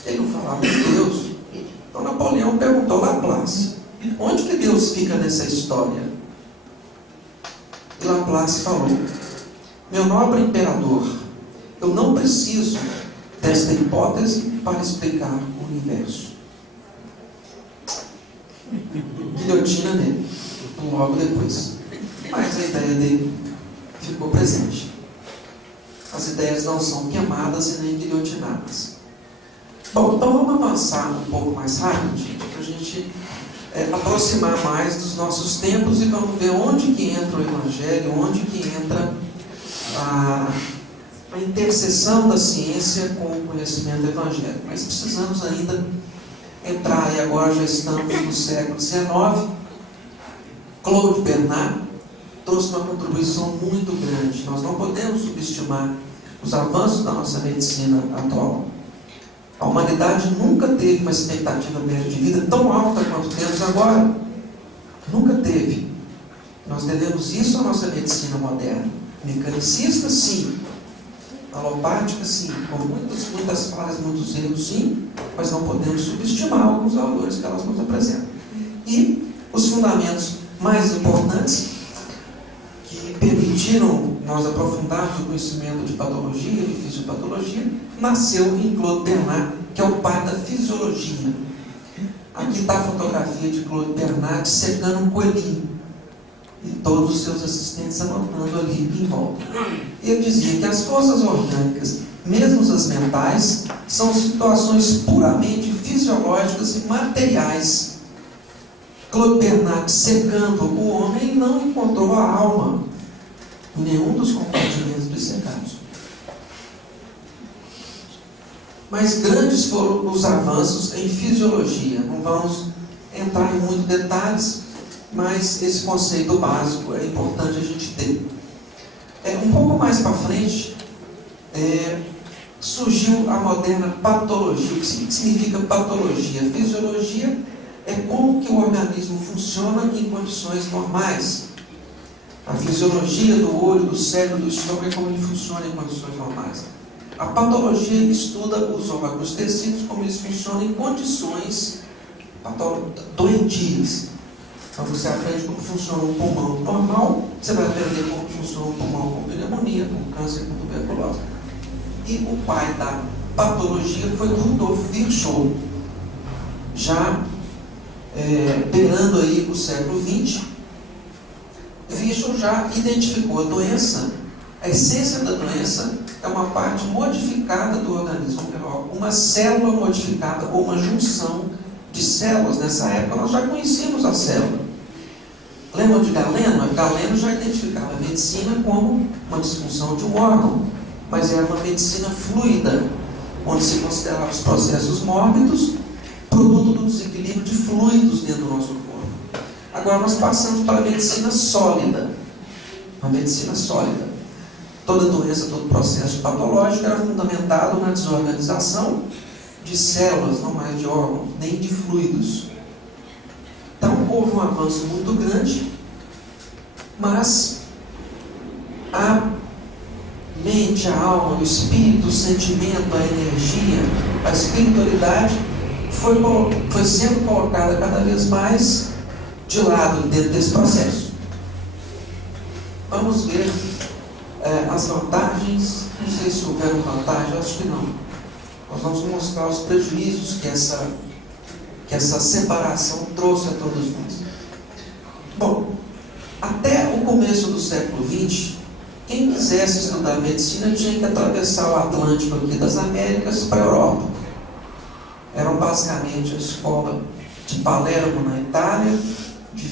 Ele não falava de Deus. Então Napoleão perguntou a Laplace: onde que Deus fica nessa história? E Laplace falou: meu nobre imperador, eu não preciso desta hipótese para explicar o universo. Guilhotina nele, logo depois. Mas a ideia dele ficou presente. As ideias não são queimadas e nem guilhotinadas. Bom, então vamos avançar um pouco mais rápido, gente, para a gente aproximar mais dos nossos tempos e vamos ver onde que entra o Evangelho, onde que entra a interseção da ciência com o conhecimento evangélico. Mas precisamos ainda entrar, e agora já estamos no século XIX. Claude Bernard trouxe uma contribuição muito grande. Nós não podemos subestimar os avanços da nossa medicina atual. A humanidade nunca teve uma expectativa média de vida tão alta quanto temos agora. Nunca teve. Nós devemos isso à nossa medicina moderna. Mecanicista, sim. Alopática, sim. Com muitas falhas, muitos erros, sim. Mas não podemos subestimar alguns valores que elas nos apresentam. E os fundamentos mais importantes que permitiram nós aprofundarmos o conhecimento de patologia, de fisiopatologia, nasceu em Claude Bernard, que é o pai da fisiologia. Aqui está a fotografia de Claude Bernard secando um coelhinho e todos os seus assistentes anotando ali em volta. E ele dizia que as forças orgânicas, mesmo as mentais, são situações puramente fisiológicas e materiais. Claude Bernard, secando o homem, não encontrou a alma em nenhum dos compartimentos dissecados. Mas grandes foram os avanços em fisiologia. Não vamos entrar em muitos detalhes, mas esse conceito básico é importante a gente ter. Um pouco mais para frente, surgiu a moderna patologia. O que significa patologia? Fisiologia é como que o organismo funciona em condições normais. A fisiologia do olho, do cérebro, do estômago é como ele funciona em condições normais. A patologia estuda os órgãos, os tecidos, como eles funcionam em condições doentias. Então você aprende como funciona um pulmão normal, você vai aprender como funciona um pulmão com pneumonia, com câncer, com tuberculose. E o pai da patologia foi Rudolf Virchow, já beirando aí o século XX. Virchow já identificou a doença. A essência da doença é uma parte modificada do organismo, uma célula modificada ou uma junção de células. Nessa época nós já conhecíamos a célula. Lembram de Galeno? Galeno já identificava a medicina como uma disfunção de um órgão. mas era uma medicina fluida, onde se considerava os processos mórbidos produto do desequilíbrio de fluidos dentro do nosso corpo. Agora nós passamos para a medicina sólida. Uma medicina sólida. Toda doença, todo processo patológico era fundamentado na desorganização de células, não mais de órgãos, nem de fluidos. Então houve um avanço muito grande, mas a mente, a alma, o espírito, o sentimento, a energia, a espiritualidade foi sendo colocada cada vez mais de lado dentro desse processo. Vamos ver as vantagens. Não sei se houveram vantagens, acho que não. Nós vamos mostrar os prejuízos que essa separação trouxe a todos nós. Bom, até o começo do século XX, quem quisesse estudar medicina tinha que atravessar o Atlântico aqui das Américas para a Europa. Eram basicamente a escola de Palermo na Itália, de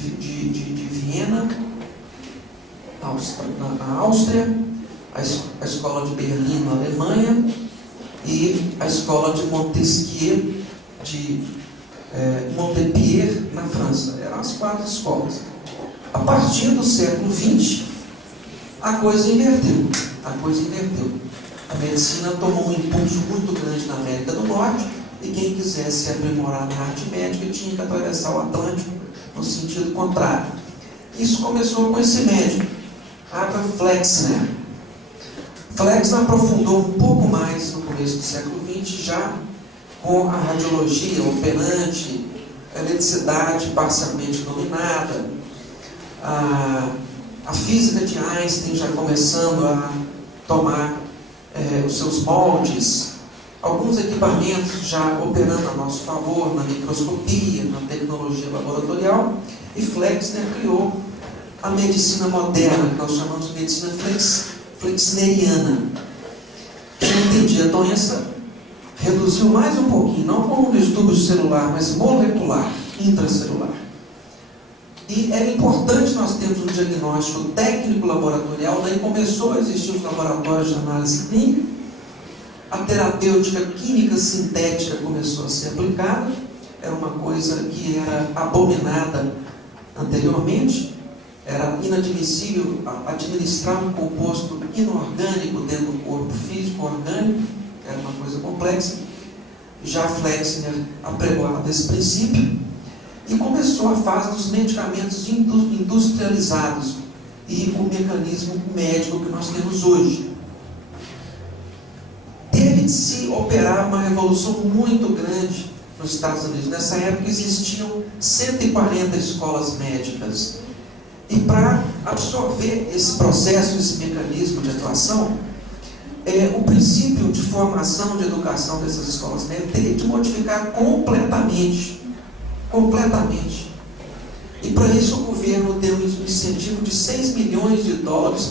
Viena, na Áustria, a escola de Berlim na Alemanha e a escola de Montesquieu de Montpellier na França. Eram as 4 escolas. A partir do século XX, a coisa inverteu. A medicina tomou um impulso muito grande na América do Norte e quem quisesse se aprimorar na arte médica tinha que atravessar o Atlântico no sentido contrário. Isso começou com esse médico, Abraham Flexner. Flexner aprofundou um pouco mais no começo do século XX, já com a radiologia operante, a eletricidade parcialmente dominada, a física de Einstein já começando a tomar os seus moldes, alguns equipamentos já operando a nosso favor na microscopia, na tecnologia laboratorial, e Flexner criou a medicina moderna, que nós chamamos de medicina flexneriana, que entendia a doença, reduziu mais um pouquinho, não como no estudo celular, mas molecular, intracelular. E era importante nós termos um diagnóstico técnico laboratorial, daí começou a existir os laboratórios de análise clínica, a terapêutica química sintética começou a ser aplicada, era uma coisa que era abominada anteriormente, era inadmissível administrar um composto inorgânico dentro do corpo físico orgânico, era uma coisa complexa. Já Flexner apregoava esse princípio e começou a fase dos medicamentos industrializados e o mecanismo médico que nós temos hoje. Teve de se operar uma revolução muito grande nos Estados Unidos. Nessa época existiam 140 escolas médicas. E para absorver esse processo, esse mecanismo de atuação, o princípio de formação, de educação dessas escolas médicas teria de modificar completamente. E para isso o governo deu um incentivo de $6 milhões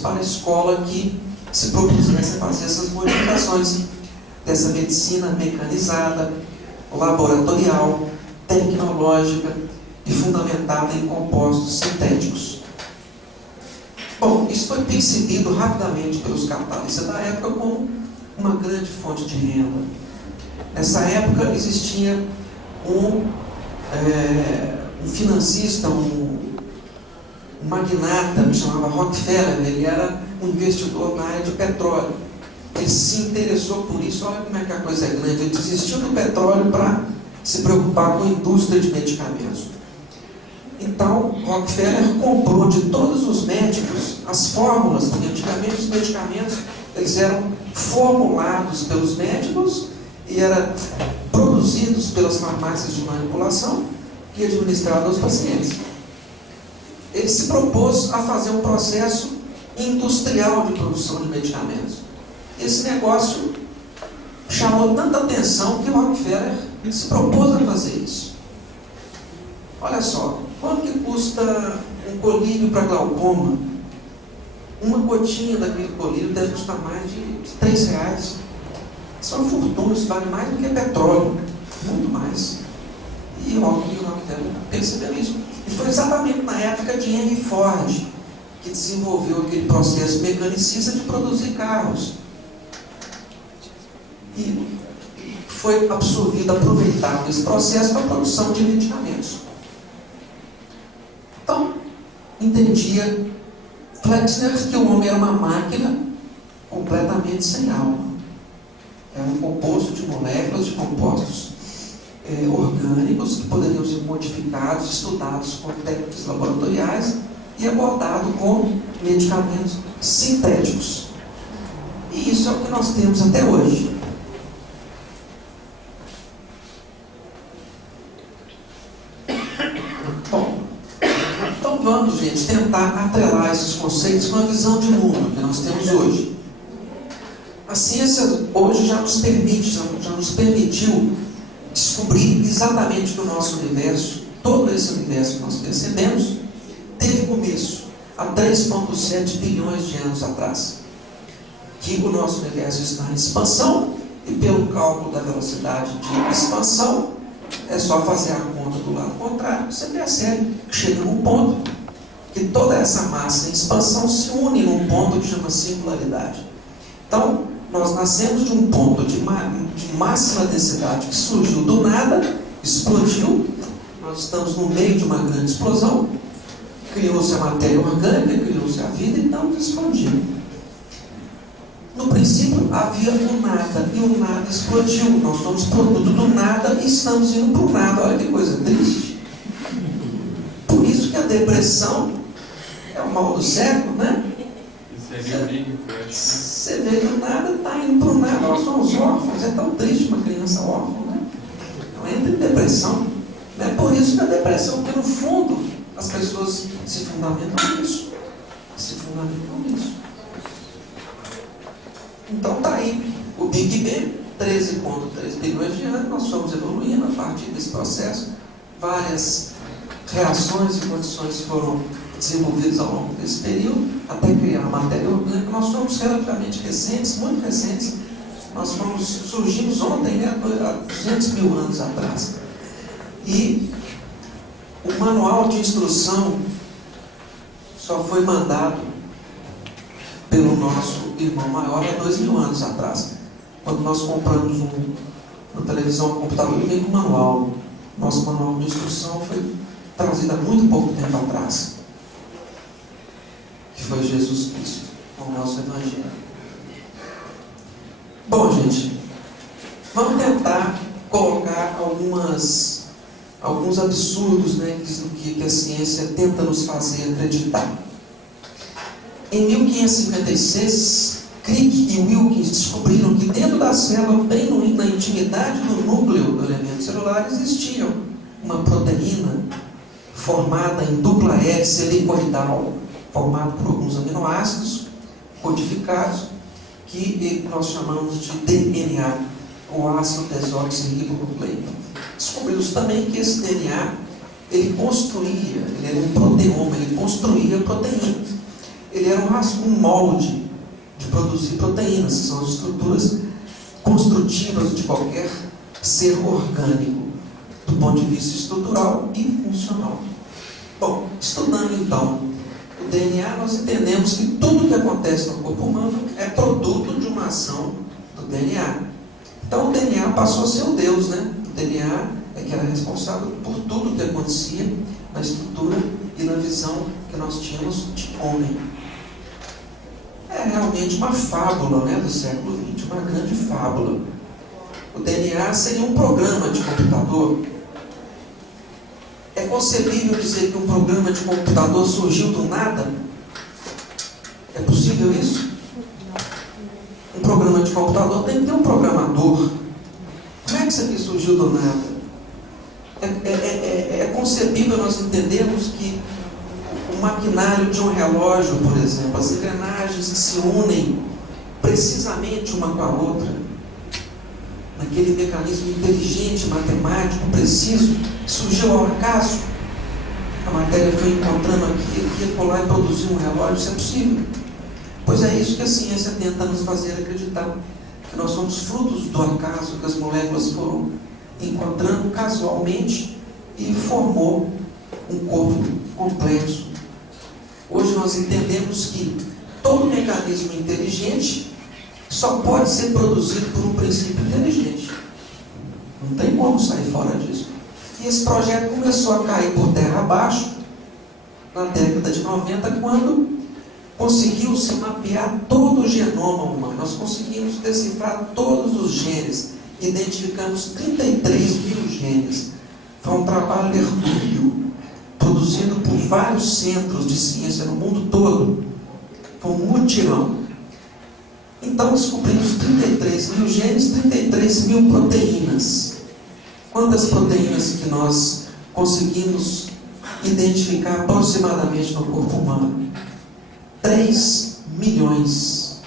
para a escola que se propusesse a fazer essas modificações dessa medicina mecanizada, laboratorial, tecnológica e fundamentada em compostos sintéticos. Bom, isso foi percebido rapidamente pelos capitalistas da época como uma grande fonte de renda. Nessa época existia um financista, um magnata que chamava Rockefeller. Ele era um investidor na área de petróleo. Ele se interessou por isso. Olha como é que a coisa é grande. Ele desistiu do petróleo para se preocupar com a indústria de medicamentos. Então, Rockefeller comprou de todos os médicos as fórmulas, porque antigamente os medicamentos eles eram formulados pelos médicos e eram produzidos pelas farmácias de manipulação e administrados aos pacientes. Ele se propôs a fazer um processo industrial de produção de medicamentos. Esse negócio chamou tanta atenção que Rockefeller se propôs a fazer isso. Olha só, quanto que custa um colírio para glaucoma? Uma gotinha daquele colírio deve custar mais de R$3. Isso é uma fortuna, isso vale mais do que petróleo, muito mais. E Rockefeller percebeu isso. E foi exatamente na época de Henry Ford que desenvolveu aquele processo mecanicista de produzir carros. e foi absorvido, aproveitado esse processo para a produção de medicamentos. Então, entendia Flexner que o homem era uma máquina completamente sem alma. Era um composto de moléculas, de compostos orgânicos que poderiam ser modificados, estudados com técnicas laboratoriais e abordado com medicamentos sintéticos. E isso é o que nós temos até hoje. Bom, então vamos, gente, tentar atrelar esses conceitos com a visão de mundo que nós temos hoje. A ciência hoje já nos permitiu descobrir exatamente que o nosso universo, todo esse universo que nós percebemos, teve começo há 3,7 bilhões de anos atrás. Que o nosso universo está em expansão, e pelo cálculo da velocidade de expansão, é só fazer a conta do lado contrário, você percebe que chega num ponto que toda essa massa em expansão se une num ponto que chama singularidade. Então, nós nascemos de um ponto de máxima densidade que surgiu do nada, explodiu, nós estamos no meio de uma grande explosão, criou-se a matéria orgânica, criou-se a vida e estamos explodindo. No princípio havia o nada, e o nada explodiu, nós somos produto do nada e estamos indo para o nada. Olha que coisa triste. Por isso que a depressão é o mal do século, né? Você vê que o nada está indo para o nada, nós somos órfãos, é tão triste uma criança órfã, né? Ela entra em depressão. É por isso que a depressão, porque no fundo as pessoas se fundamentam nisso. Então está aí o Big Bang, 13,3 bilhões de anos, nós fomos evoluindo a partir desse processo. Várias reações e condições foram desenvolvidas ao longo desse período, até criar a matéria orgânica. Nós somos relativamente recentes, muito recentes. Nós surgimos ontem, né, há 200 mil anos atrás. E o manual de instrução só foi mandado pelo nosso irmão maior há 2.000 anos atrás. Quando nós compramos uma televisão, um computador, ele vem com manual. Nosso manual de instrução foi trazido há muito pouco tempo atrás, que foi Jesus Cristo, com o nosso Evangelho. Bom, gente, vamos tentar colocar alguns absurdos, né, que a ciência tenta nos fazer acreditar. Em 1556, Crick e Wilkins descobriram que dentro da célula, bem na intimidade do núcleo do elemento celular, existia uma proteína formada em dupla hélice helicoidal, formada por alguns aminoácidos codificados, que nós chamamos de DNA, o ácido desoxirribonucleico. Descobrimos também que esse DNA, ele era um proteoma, ele construía proteínas. Ele era um molde de produzir proteínas, que são as estruturas construtivas de qualquer ser orgânico, do ponto de vista estrutural e funcional. Bom, estudando então o DNA, nós entendemos que tudo que acontece no corpo humano é produto de uma ação do DNA. Então o DNA passou a ser o Deus, né? O DNA é que era responsável por tudo que acontecia na estrutura e na visão que nós tínhamos de homem. É realmente uma fábula, né, do século XX, uma grande fábula. O DNA seria um programa de computador. É concebível dizer que um programa de computador surgiu do nada? É possível isso? Um programa de computador tem que ter um programador. Como é que isso aqui surgiu do nada? É concebível nós entendermos que o maquinário de um relógio, por exemplo, as engrenagens que se unem precisamente uma com a outra, naquele mecanismo inteligente, matemático, preciso, que surgiu ao acaso. A matéria foi encontrando aqui e colar e produzir um relógio. Isso é possível? Pois é isso que a ciência tenta nos fazer acreditar, que nós somos frutos do acaso, que as moléculas foram encontrando casualmente e formou um corpo complexo. Hoje nós entendemos que todo mecanismo inteligente só pode ser produzido por um princípio inteligente. Não tem como sair fora disso. E esse projeto começou a cair por terra abaixo na década de 90, quando conseguiu-se mapear todo o genoma humano. Nós conseguimos decifrar todos os genes. Identificamos 33 mil genes. Foi um trabalho hercúleo, produzido por vários centros de ciência no mundo todo. Foi um mutirão. Então descobrimos 33 mil genes, 33 mil proteínas. Quantas proteínas que nós conseguimos identificar aproximadamente no corpo humano? 3 milhões.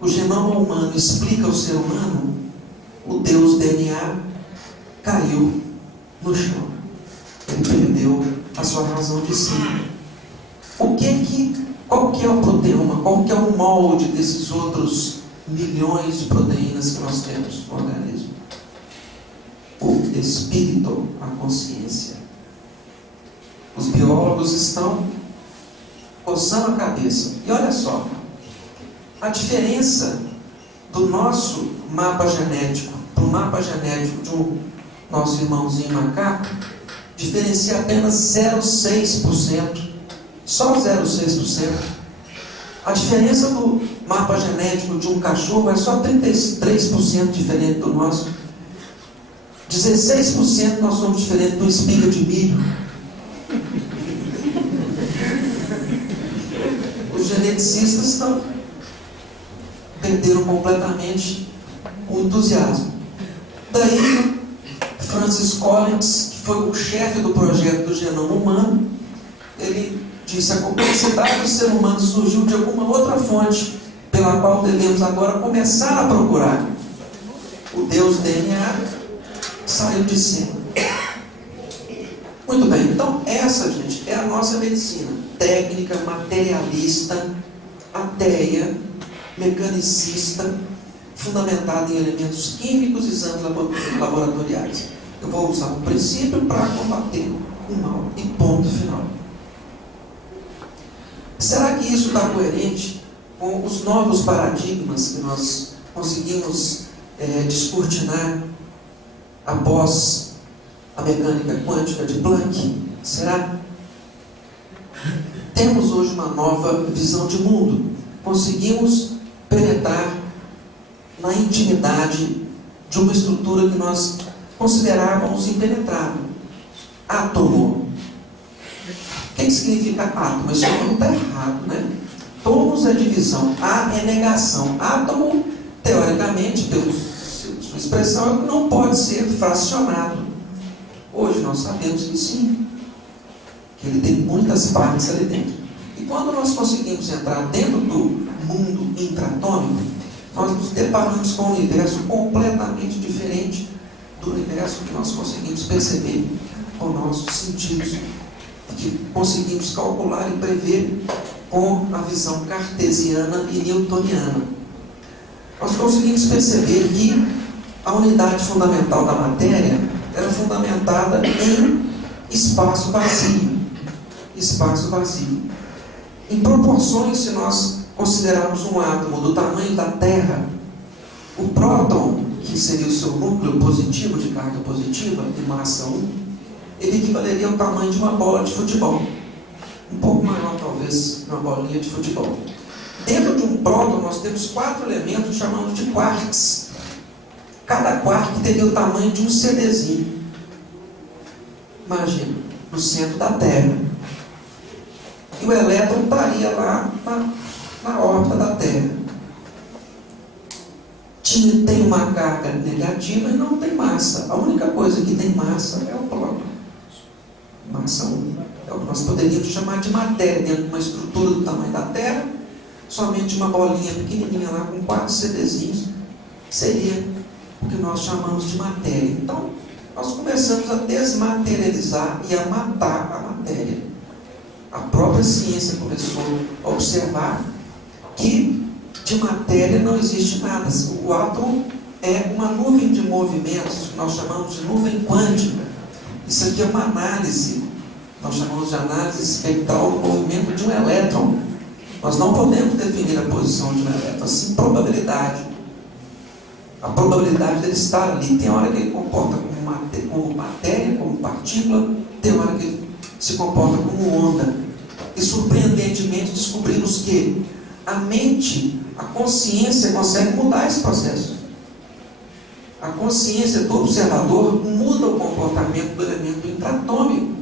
O genoma humano explica o ser humano. O Deus DNA caiu no chão. Ele perdeu a sua razão de ser. Qual que é o proteoma? Qual que é o molde desses outros milhões de proteínas que nós temos no organismo? O espírito, a consciência. Os biólogos estão coçando a cabeça. E olha só, a diferença do nosso mapa genético para o mapa genético de um nosso irmãozinho macaco diferencia apenas 0,6%. Só 0,6%. A diferença do mapa genético de um cachorro é só 33% diferente do nosso. 16% nós somos diferentes de uma espiga de milho. Os geneticistas perderam completamente o entusiasmo. Daí, Francis Collins, que foi o chefe do projeto do genoma humano, ele disse: a complexidade do ser humano surgiu de alguma outra fonte, pela qual devemos agora começar a procurar. O Deus DNA saiu de cima. Muito bem, então essa, gente, é a nossa medicina técnica, materialista, ateia, mecanicista, fundamentada em elementos químicos e exames laboratoriais. Eu vou usar um princípio para combater o mal e ponto final. Será que isso está coerente com os novos paradigmas que nós conseguimos descortinar após a mecânica quântica de Planck? Será? Temos hoje uma nova visão de mundo. Conseguimos penetrar na intimidade de uma estrutura que nós considerávamos impenetrável. Átomo. O que significa átomo? Esse nome está errado, né? Tomos é divisão, A é negação. Átomo, teoricamente, pela sua expressão, não pode ser fracionado. Hoje nós sabemos que sim, que ele tem muitas partes ali dentro. E quando nós conseguimos entrar dentro do mundo intratômico, nós nos deparamos com um universo completamente diferente do universo que nós conseguimos perceber com nossos sentidos, que conseguimos calcular e prever com a visão cartesiana e newtoniana. Nós conseguimos perceber que a unidade fundamental da matéria era fundamentada em espaço vazio. Espaço vazio. Em proporções, se nós considerarmos um átomo do tamanho da Terra, o próton, que seria o seu núcleo positivo de carga positiva, de massa 1, ele equivaleria ao tamanho de uma bola de futebol. Um pouco maior, talvez, uma bolinha de futebol. Dentro de um próton, nós temos 4 elementos chamados de quarks. Cada quark teria o tamanho de um CDzinho. Imagina, no centro da Terra. E o elétron estaria lá na órbita da Terra. Tem uma carga negativa e não tem massa. A única coisa que tem massa é o próton. Massa 1. É o que nós poderíamos chamar de matéria, dentro de uma estrutura do tamanho da Terra, somente uma bolinha pequenininha lá com 4 CDzinhos, seria o que nós chamamos de matéria. Então, nós começamos a desmaterializar e a matar a matéria. A própria ciência começou a observar que de matéria não existe nada. O átomo é uma nuvem de movimentos, que nós chamamos de nuvem quântica. Isso aqui é uma análise, nós chamamos de análise espectral do movimento de um elétron. Nós não podemos definir a posição de um elétron, assim, probabilidade. A probabilidade dele estar ali. Tem hora que ele comporta como matéria, como partícula, tem hora que ele se comporta como onda. E surpreendentemente descobrimos que a mente, a consciência consegue mudar esse processo. A consciência do observador muda o comportamento do elemento intratômico.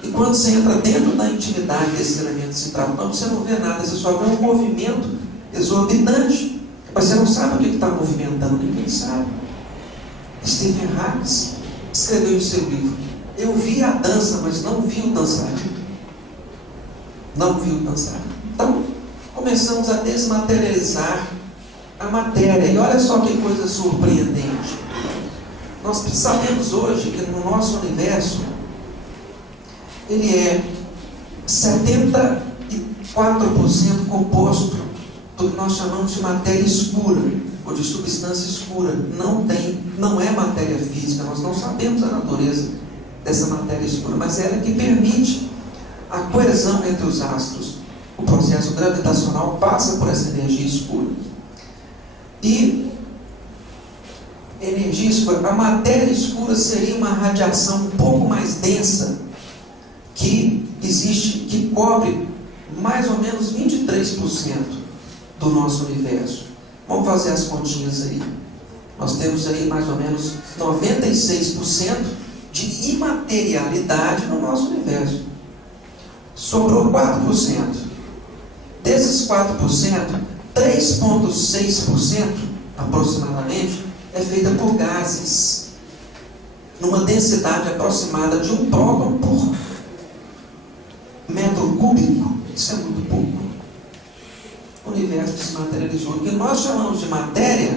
E quando você entra dentro da intimidade desses elementos intratômicos, você não vê nada, você só vê um movimento exorbitante. Mas você não sabe o que está movimentando, ninguém sabe. Stephen Hawking escreveu em seu livro: eu vi a dança, mas não vi o dançarino. Não vi o dançarino. Então, começamos a desmaterializar a matéria. E olha só que coisa surpreendente. Nós sabemos hoje que no nosso universo, ele é 74% composto do que nós chamamos de matéria escura, ou de substância escura. Não é matéria física, nós não sabemos a natureza dessa matéria escura, mas é ela que permite a coesão entre os astros. O processo gravitacional passa por essa energia escura. E energia escura, a matéria escura seria uma radiação um pouco mais densa que existe, que cobre mais ou menos 23% do nosso universo. Vamos fazer as continhas aí. Nós temos aí mais ou menos 96% de imaterialidade no nosso universo. Sobrou 4%. Desses 4%, 3,6% aproximadamente é feita por gases, numa densidade aproximada de 1 próton por metro cúbico. Isso é muito pouco. O universo desmaterializou. O que nós chamamos de matéria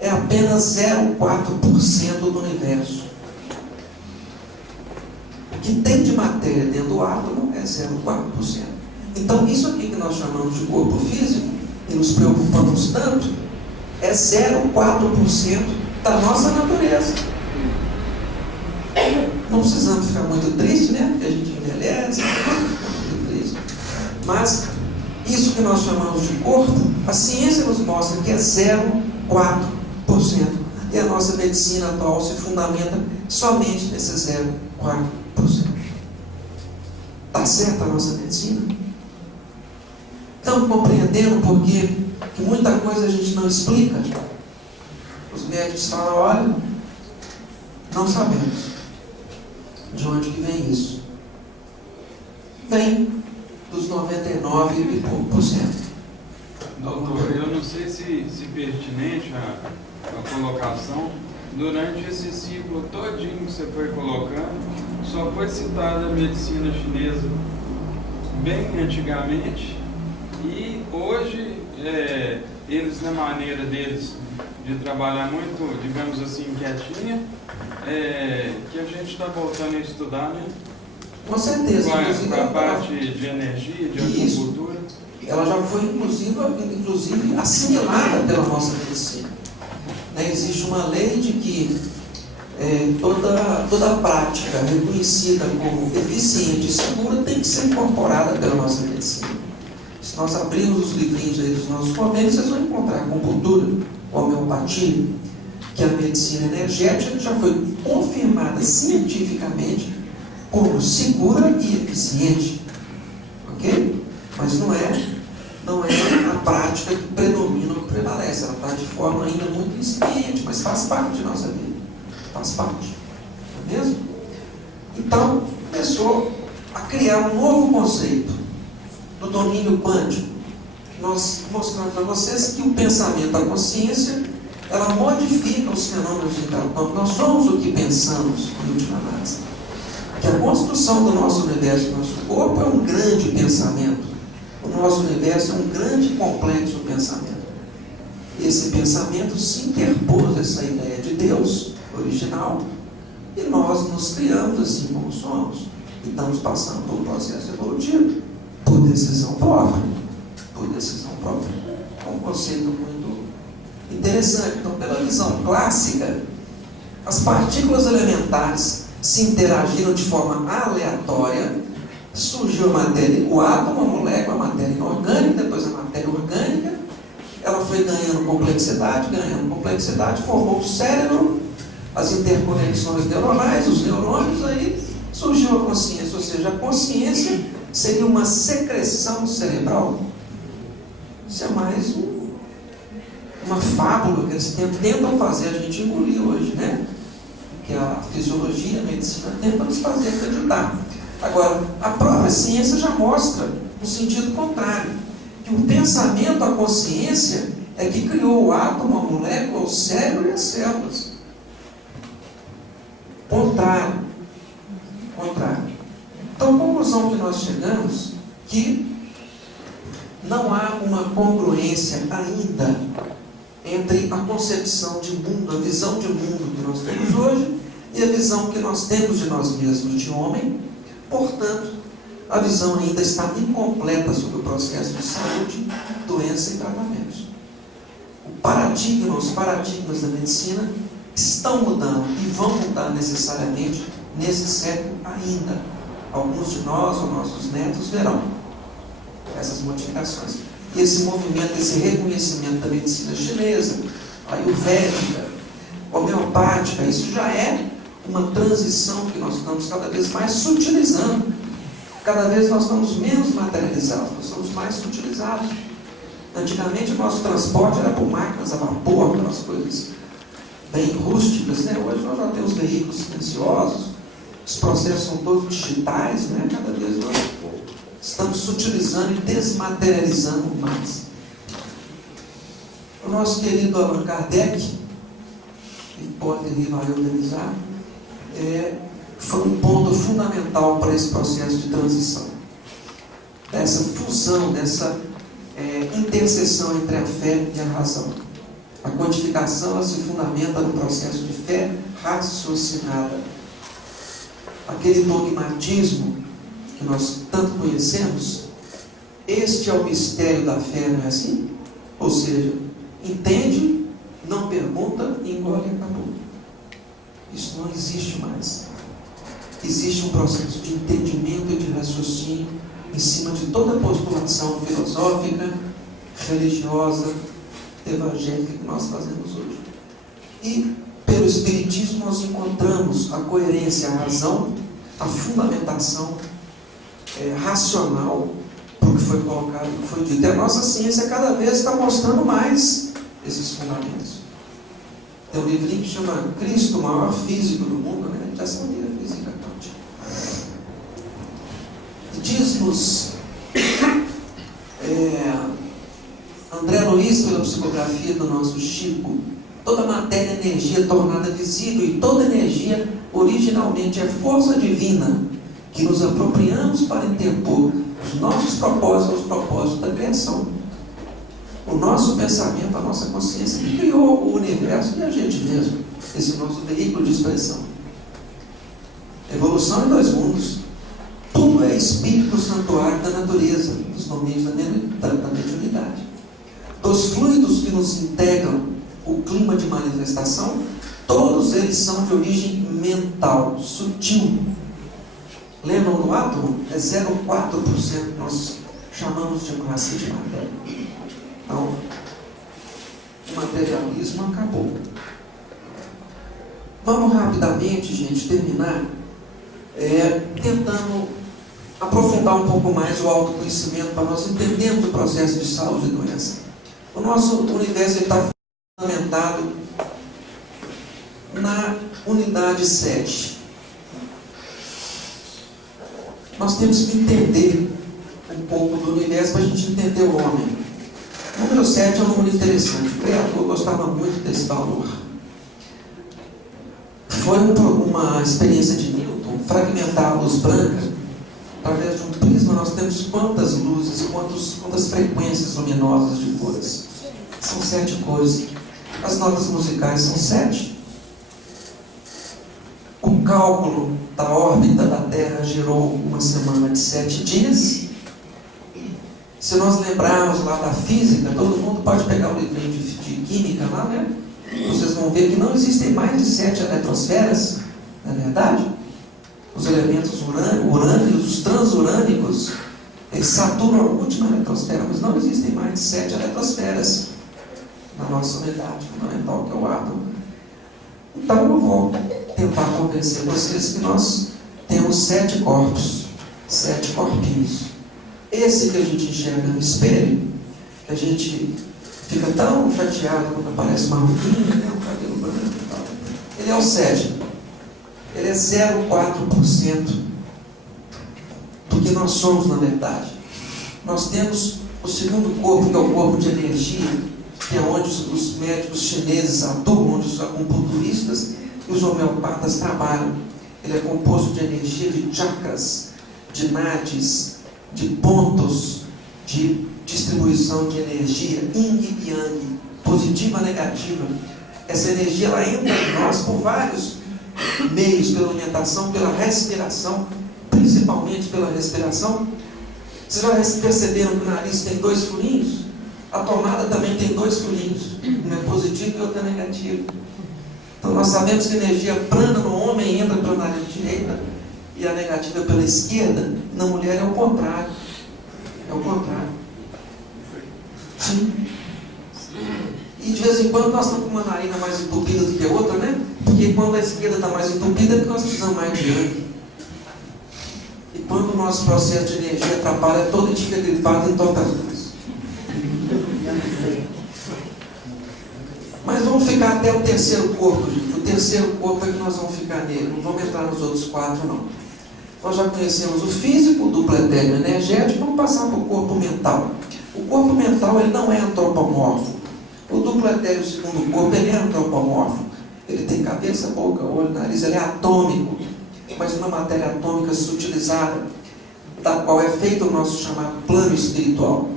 é apenas 0,4% do universo. O que tem de matéria dentro do átomo é 0,4%. Então, isso aqui que nós chamamos de corpo físico, e nos preocupamos tanto, é 0,4% da nossa natureza. Não precisamos ficar muito tristes, né? Porque a gente envelhece, muito triste. Mas isso que nós chamamos de corpo, a ciência nos mostra que é 0,4%. E a nossa medicina atual se fundamenta somente nesse 0,4%. Está certa a nossa medicina? Estamos compreendendo porque que muita coisa a gente não explica. Os médicos falam: olha, não sabemos de onde que vem isso. Vem dos 99 e pouco %. Doutor, eu não sei se pertinente a colocação. Durante esse ciclo todinho que você foi colocando, só foi citada a medicina chinesa bem antigamente, e hoje eles, na maneira deles de trabalhar muito, digamos assim, quietinha, que a gente está voltando a estudar, né? Com certeza. Com a parte de energia, de agricultura. Ela já foi inclusive assimilada pela nossa medicina. Existe uma lei de que toda prática reconhecida como eficiente e segura tem que ser incorporada pela nossa medicina. Se nós abrirmos os livrinhos aí dos nossos convênios, vocês vão encontrar acupuntura, homeopatia, que a medicina energética já foi confirmada cientificamente como segura e eficiente. Ok? Mas não é a prática que predomina ou que prevalece. Ela está de forma ainda muito incipiente, mas faz parte de nossa vida. Faz parte. Não é mesmo? Então, começou a criar um novo conceito do domínio quântico. Nós mostramos para vocês que o pensamento, a consciência, ela modifica os fenômenos intratômicos. Nós somos o que pensamos, em última análise. Que a construção do nosso universo, do nosso corpo, é um grande pensamento. O nosso universo é um grande complexo pensamento. Esse pensamento se interpôs essa ideia de Deus original, e nós nos criamos assim como somos, e estamos passando por um processo evolutivo, por decisão própria. Por decisão própria. É um conceito muito interessante. Então, pela visão clássica, as partículas elementares se interagiram de forma aleatória surgiu a matéria, o átomo, a molécula, a matéria inorgânica, depois a matéria orgânica, ela foi ganhando complexidade, formou o cérebro, as interconexões neuronais, os neurônios, aí surgiu a consciência, ou seja, a consciência seria uma secreção cerebral. Isso é mais uma fábula que eles tentam fazer a gente engolir hoje, né? Que a fisiologia, a medicina tenta nos fazer acreditar. Agora, a própria ciência já mostra o sentido contrário, que o pensamento, a consciência, é que criou o átomo, a molécula, o cérebro e as células. Contrário. Então, a conclusão que nós chegamos, que não há uma congruência ainda entre a concepção de mundo, a visão de mundo que nós temos hoje e a visão que nós temos de nós mesmos, de homem. Portanto, a visão ainda está incompleta sobre o processo de saúde, doença e tratamentos. Os paradigmas da medicina estão mudando e vão mudar necessariamente nesse século ainda. Alguns de nós ou nossos netos verão essas modificações. E esse movimento, esse reconhecimento da medicina chinesa, ayurvédica, homeopática, isso já é uma transição que nós estamos cada vez mais sutilizando. Cada vez nós estamos menos materializados, nós somos mais sutilizados. Antigamente o nosso transporte era por máquinas a vapor, aquelas coisas bem rústicas, né? Hoje nós já temos veículos silenciosos, os processos são todos digitais, né? Cada vez nós estamos sutilizando e desmaterializando mais. O nosso querido Allan Kardec, hipótese vai organizar, foi um ponto fundamental para esse processo de transição, dessa fusão, dessa interseção entre a fé e a razão. A codificação, ela se fundamenta no processo de fé raciocinada. Aquele dogmatismo que nós tanto conhecemos, este é o mistério da fé, não é assim? Ou seja, entende, não pergunta, engole e acabou. Isso não existe mais. Existe um processo de entendimento e de raciocínio em cima de toda a postulação filosófica, religiosa, evangélica que nós fazemos hoje. E pelo Espiritismo nós encontramos a coerência, a razão, a fundamentação racional para o que foi colocado, o que foi dito. E a nossa ciência cada vez está mostrando mais esses fundamentos. Tem um livrinho que chama Cristo, o maior físico do mundo, né? A gente já sabia a física quântica. Diz-nos André Luiz, pela psicografia do nosso Chico, toda matéria é energia tornada visível, e toda energia originalmente é força divina que nos apropriamos para interpor os nossos propósitos aos propósitos da criação. O nosso pensamento, a nossa consciência que criou o universo e a gente mesmo, esse nosso veículo de expressão. Evolução em dois mundos. Tudo é espírito santuário da natureza, dos domínios da mediunidade. Dos fluidos que nos integram o clima de manifestação, todos eles são de origem mental, sutil. Lembram do átomo? É 0,4%, nós chamamos de massa de matéria. Então, o materialismo acabou. Vamos rapidamente, gente, terminar tentando aprofundar um pouco mais o autoconhecimento para nós entendermos o processo de saúde e doença. O nosso universo está fundamentado na unidade 7. Nós temos que entender um pouco do universo para a gente entender o homem. O número 7 é um número interessante. O Criador gostava muito desse valor. Foi uma experiência de Newton fragmentar a luz branca. Através de um prisma nós temos quantas luzes, quantas frequências luminosas de cores. São 7 cores. As notas musicais são 7. O cálculo da órbita da Terra gerou uma semana de 7 dias. Se nós lembrarmos lá da física, todo mundo pode pegar o livrinho de química lá, né? Vocês vão ver que não existem mais de 7 eletrosferas, não é verdade? os elementos urânicos, os transurânicos, eles saturam a última eletrosfera, mas não existem mais de 7 eletrosferas na nossa unidade fundamental, que é o átomo. Então eu vou tentar convencer vocês que nós temos 7 corpos, 7 corpinhos. Esse que a gente enxerga no espelho, que a gente fica tão chateado quando aparece uma ruguinha, né, um cabelo branco e tal, ele é o 7. Ele é 0,4% do que nós somos na verdade. Nós temos o segundo corpo, que é o corpo de energia, que é onde os médicos chineses atuam, onde os acupunturistas e os homeopatas trabalham. Ele é composto de energia, de chakras, de nadis, de pontos de distribuição de energia, yin e yang, positiva e negativa. Essa energia ela entra em nós por vários meios, pela alimentação, pela respiração, principalmente pela respiração. Vocês já perceberam que o nariz tem 2 furinhos? A tomada também tem 2 furinhos, um é positivo e outro é negativo. Então nós sabemos que a energia prana no homem entra pela nariz direita e a negativa pela esquerda. Na mulher é o contrário. É o contrário. Sim. E de vez em quando nós estamos com uma narina mais entupida do que a outra, né? Porque quando a esquerda está mais entupida é porque nós precisamos mais de sangue. E quando o nosso processo de energia atrapalha, todo a gente fica gripado em todas as duas. Mas vamos ficar até o terceiro corpo, gente. O terceiro corpo é que nós vamos ficar nele. Não vamos entrar nos outros 4, não. Nós já conhecemos o físico, o duplo etéreo energético. Vamos passar para o corpo mental. O corpo mental ele não é antropomorfo. O duplo etéreo, o segundo corpo, ele é antropomorfo. Ele tem cabeça, boca, olho, nariz. Ele é atômico, mas uma matéria atômica sutilizada, da qual é feito o nosso chamado plano espiritual.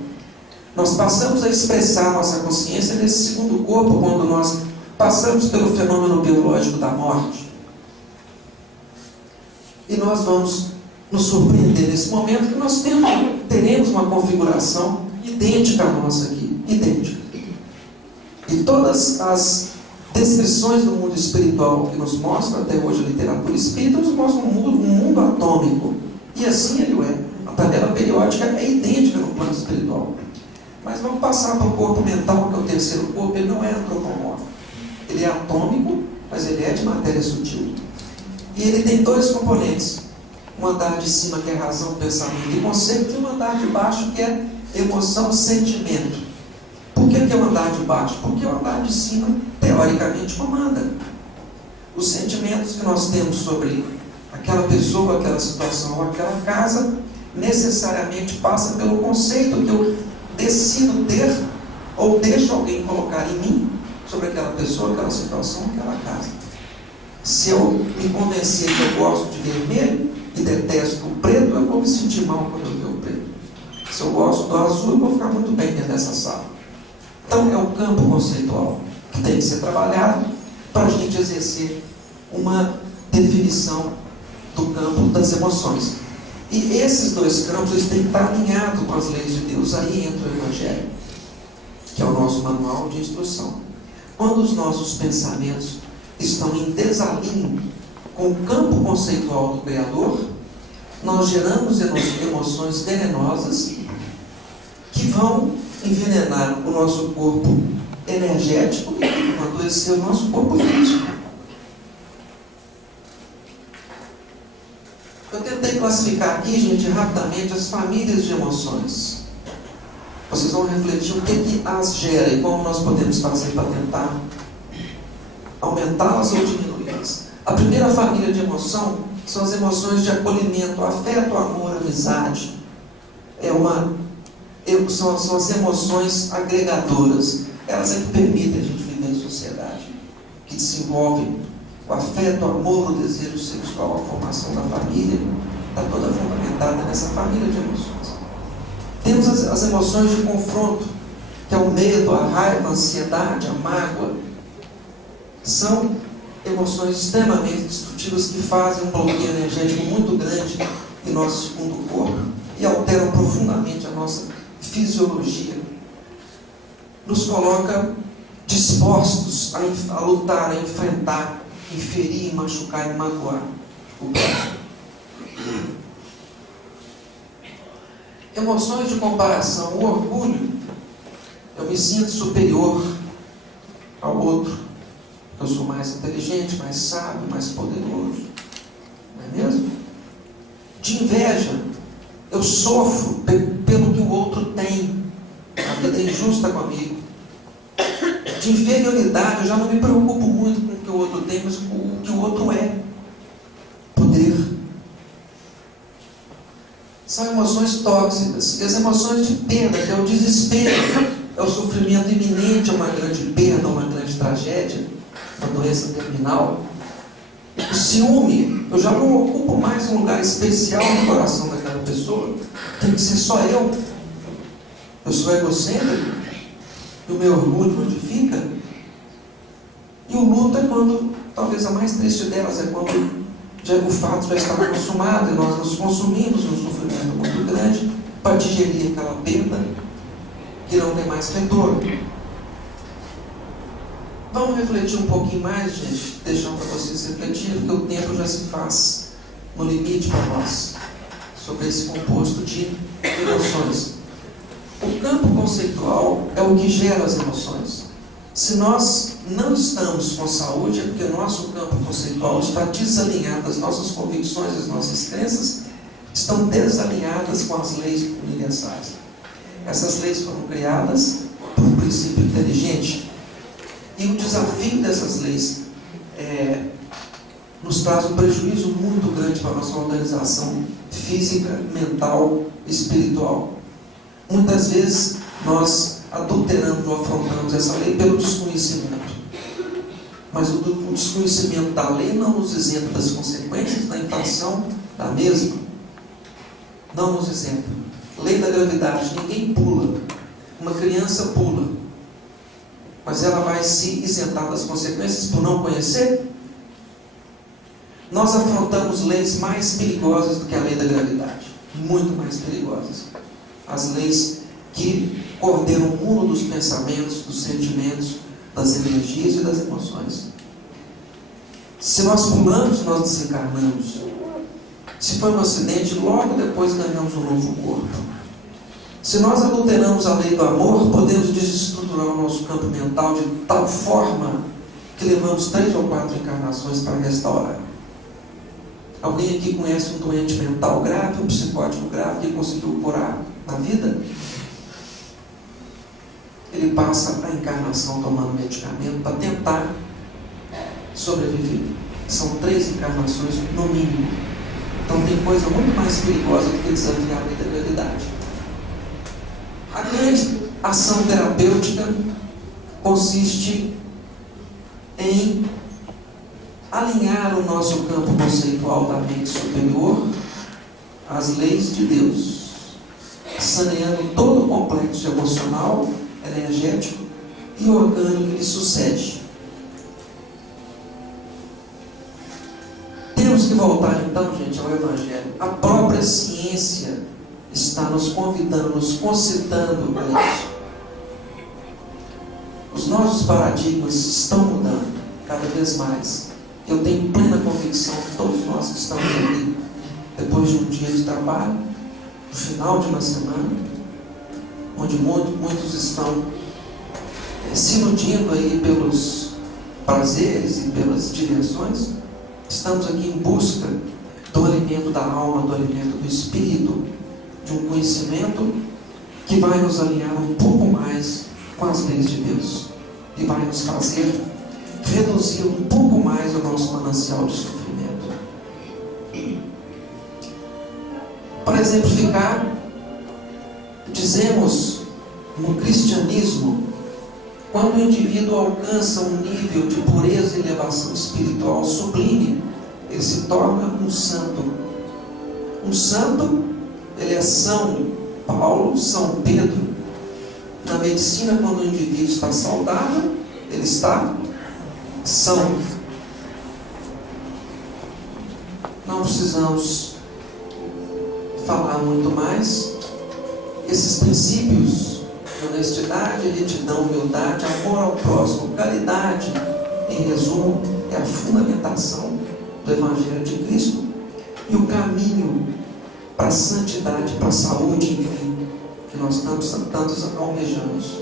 Nós passamos a expressar nossa consciência nesse segundo corpo, quando nós passamos pelo fenômeno biológico da morte. E nós vamos nos surpreender nesse momento que nós teremos uma configuração idêntica à nossa aqui, idêntica. E todas as descrições do mundo espiritual que nos mostra até hoje a literatura espírita nos mostra um mundo atômico. E assim ele é. A tabela periódica é idêntica no plano espiritual. Mas vamos passar para o corpo mental, que é o terceiro corpo. Ele não é antropomórfico. Ele é atômico, mas ele é de matéria sutil. E ele tem 2 componentes. Um andar de cima, que é razão, pensamento e conceito, e um andar de baixo, que é emoção, sentimento. Por que é o andar de baixo? Porque o andar de cima, teoricamente, comanda. Os sentimentos que nós temos sobre aquela pessoa, aquela situação, aquela casa, necessariamente passa pelo conceito que eu decido ter ou deixo alguém colocar em mim sobre aquela pessoa, aquela situação, aquela casa. Se eu me convencer que eu gosto de vermelho e detesto o preto, eu vou me sentir mal quando eu ver o preto. Se eu gosto do azul, eu vou ficar muito bem dentro dessa sala. Então é o campo conceitual que tem que ser trabalhado para a gente exercer uma definição do campo das emoções. E esses 2 campos eles têm que estar alinhados com as leis de Deus. Aí entra o Evangelho, que é o nosso manual de instrução. Quando os nossos pensamentos estão em desalinho com o campo conceitual do Criador, nós geramos emoções venenosas que vão envenenar o nosso corpo energético e adoecer o nosso corpo físico. Eu tentei classificar aqui, gente, rapidamente as famílias de emoções. Vocês vão refletir o que as gera e como nós podemos fazer para tentar aumentá-las ou diminuí-las. A primeira família de emoção são as emoções de acolhimento, afeto, amor, amizade. São as emoções agregadoras. Elas é que permitem a gente viver em sociedade, que desenvolvem o afeto, o amor, o desejo sexual, a formação da família. Está toda fundamentada nessa família de emoções. Temos as emoções de confronto, que é o medo, a raiva, a ansiedade, a mágoa. São emoções extremamente destrutivas que fazem um bloqueio energético muito grande em nosso segundo corpo e alteram profundamente a nossa fisiologia. Nos coloca dispostos a lutar, a enfrentar, em ferir, machucar e magoar o próximo. Emoções de comparação. O orgulho, eu me sinto superior ao outro. Eu sou mais inteligente, mais sábio, mais poderoso. Não é mesmo? De inveja, eu sofro pelo que o outro tem. A vida é injusta comigo. De inferioridade, eu já não me preocupo muito com o que o outro tem, mas com o que o outro é. Poder. São emoções tóxicas. E as emoções de perda, que é o desespero, é o sofrimento iminente, é uma grande perda, uma grande tragédia, uma doença terminal. O ciúme, eu já não ocupo mais um lugar especial no coração daquela pessoa. Tem que ser só eu. Eu sou egocêntrico. E o meu orgulho modifica. E o luto é quando, talvez a mais triste delas, é quando o fato já está consumado e nós nos consumimos num sofrimento muito grande para digerir aquela perda que não tem mais retorno. Vamos refletir um pouquinho mais, gente, deixando para vocês refletirem, porque o tempo já se faz no limite para nós, sobre esse composto de emoções. O campo conceitual é o que gera as emoções. Se nós não estamos com saúde, é porque o nosso campo conceitual está desalinhado, as nossas convicções, as nossas crenças estão desalinhadas com as leis universais. Essas leis foram criadas por um princípio inteligente. E o desafio dessas leis nos traz um prejuízo muito grande para a nossa organização física, mental e espiritual. Muitas vezes nós adulteramos ou afrontamos essa lei pelo desconhecimento. Mas o desconhecimento da lei não nos isenta das consequências da infração da mesma. Não nos isenta. Lei da gravidade, ninguém pula. Uma criança pula. Mas ela vai se isentar das consequências por não conhecer? Nós afrontamos leis mais perigosas do que a lei da gravidade. Muito mais perigosas. As leis que coordenam o mundo dos pensamentos, dos sentimentos, das energias e das emoções. Se nós pulamos, nós desencarnamos. Se foi um acidente, logo depois ganhamos um novo corpo. Se nós adulteramos a lei do amor, podemos desestruturar o nosso campo mental de tal forma que levamos 3 ou 4 encarnações para restaurar. Alguém aqui conhece um doente mental grave, um psicótico grave que conseguiu curar na vida? Ele passa a encarnação tomando medicamento para tentar sobreviver. São 3 encarnações no mínimo. Então tem coisa muito mais perigosa do que desafiar a lei da gravidade. A grande ação terapêutica consiste em alinhar o nosso campo conceitual da mente superior às leis de Deus, saneando todo o complexo emocional, energético e orgânico que sucede. Temos que voltar então, gente, ao Evangelho. A própria ciência está nos convidando, nos concitando para isso. Os nossos paradigmas estão mudando cada vez mais. Eu tenho plena convicção que todos nós que estamos aqui, depois de um dia de trabalho, no final de uma semana, onde muitos estão se iludindo aí pelos prazeres e pelas diversões, estamos aqui em busca do alimento da alma, do alimento do espírito, de um conhecimento que vai nos alinhar um pouco mais com as leis de Deus e vai nos fazer reduzir um pouco mais o nosso manancial de sofrimento. Para exemplificar, dizemos no cristianismo, quando o indivíduo alcança um nível de pureza e elevação espiritual sublime, ele se torna um santo. Um santo, ele é São Paulo, São Pedro. Na medicina, quando o indivíduo está saudável, ele está são. Não precisamos falar muito mais. Esses princípios de honestidade, retidão, humildade, amor ao próximo, caridade, em resumo, é a fundamentação do Evangelho de Cristo, e o caminho para a santidade, para a saúde, enfim, que nós tantos almejamos.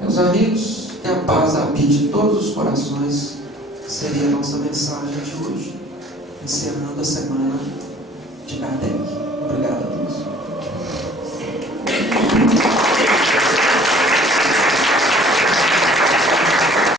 Meus amigos, que a paz habite em todos os corações, seria a nossa mensagem de hoje, encerrando a semana de Kardec. Obrigado.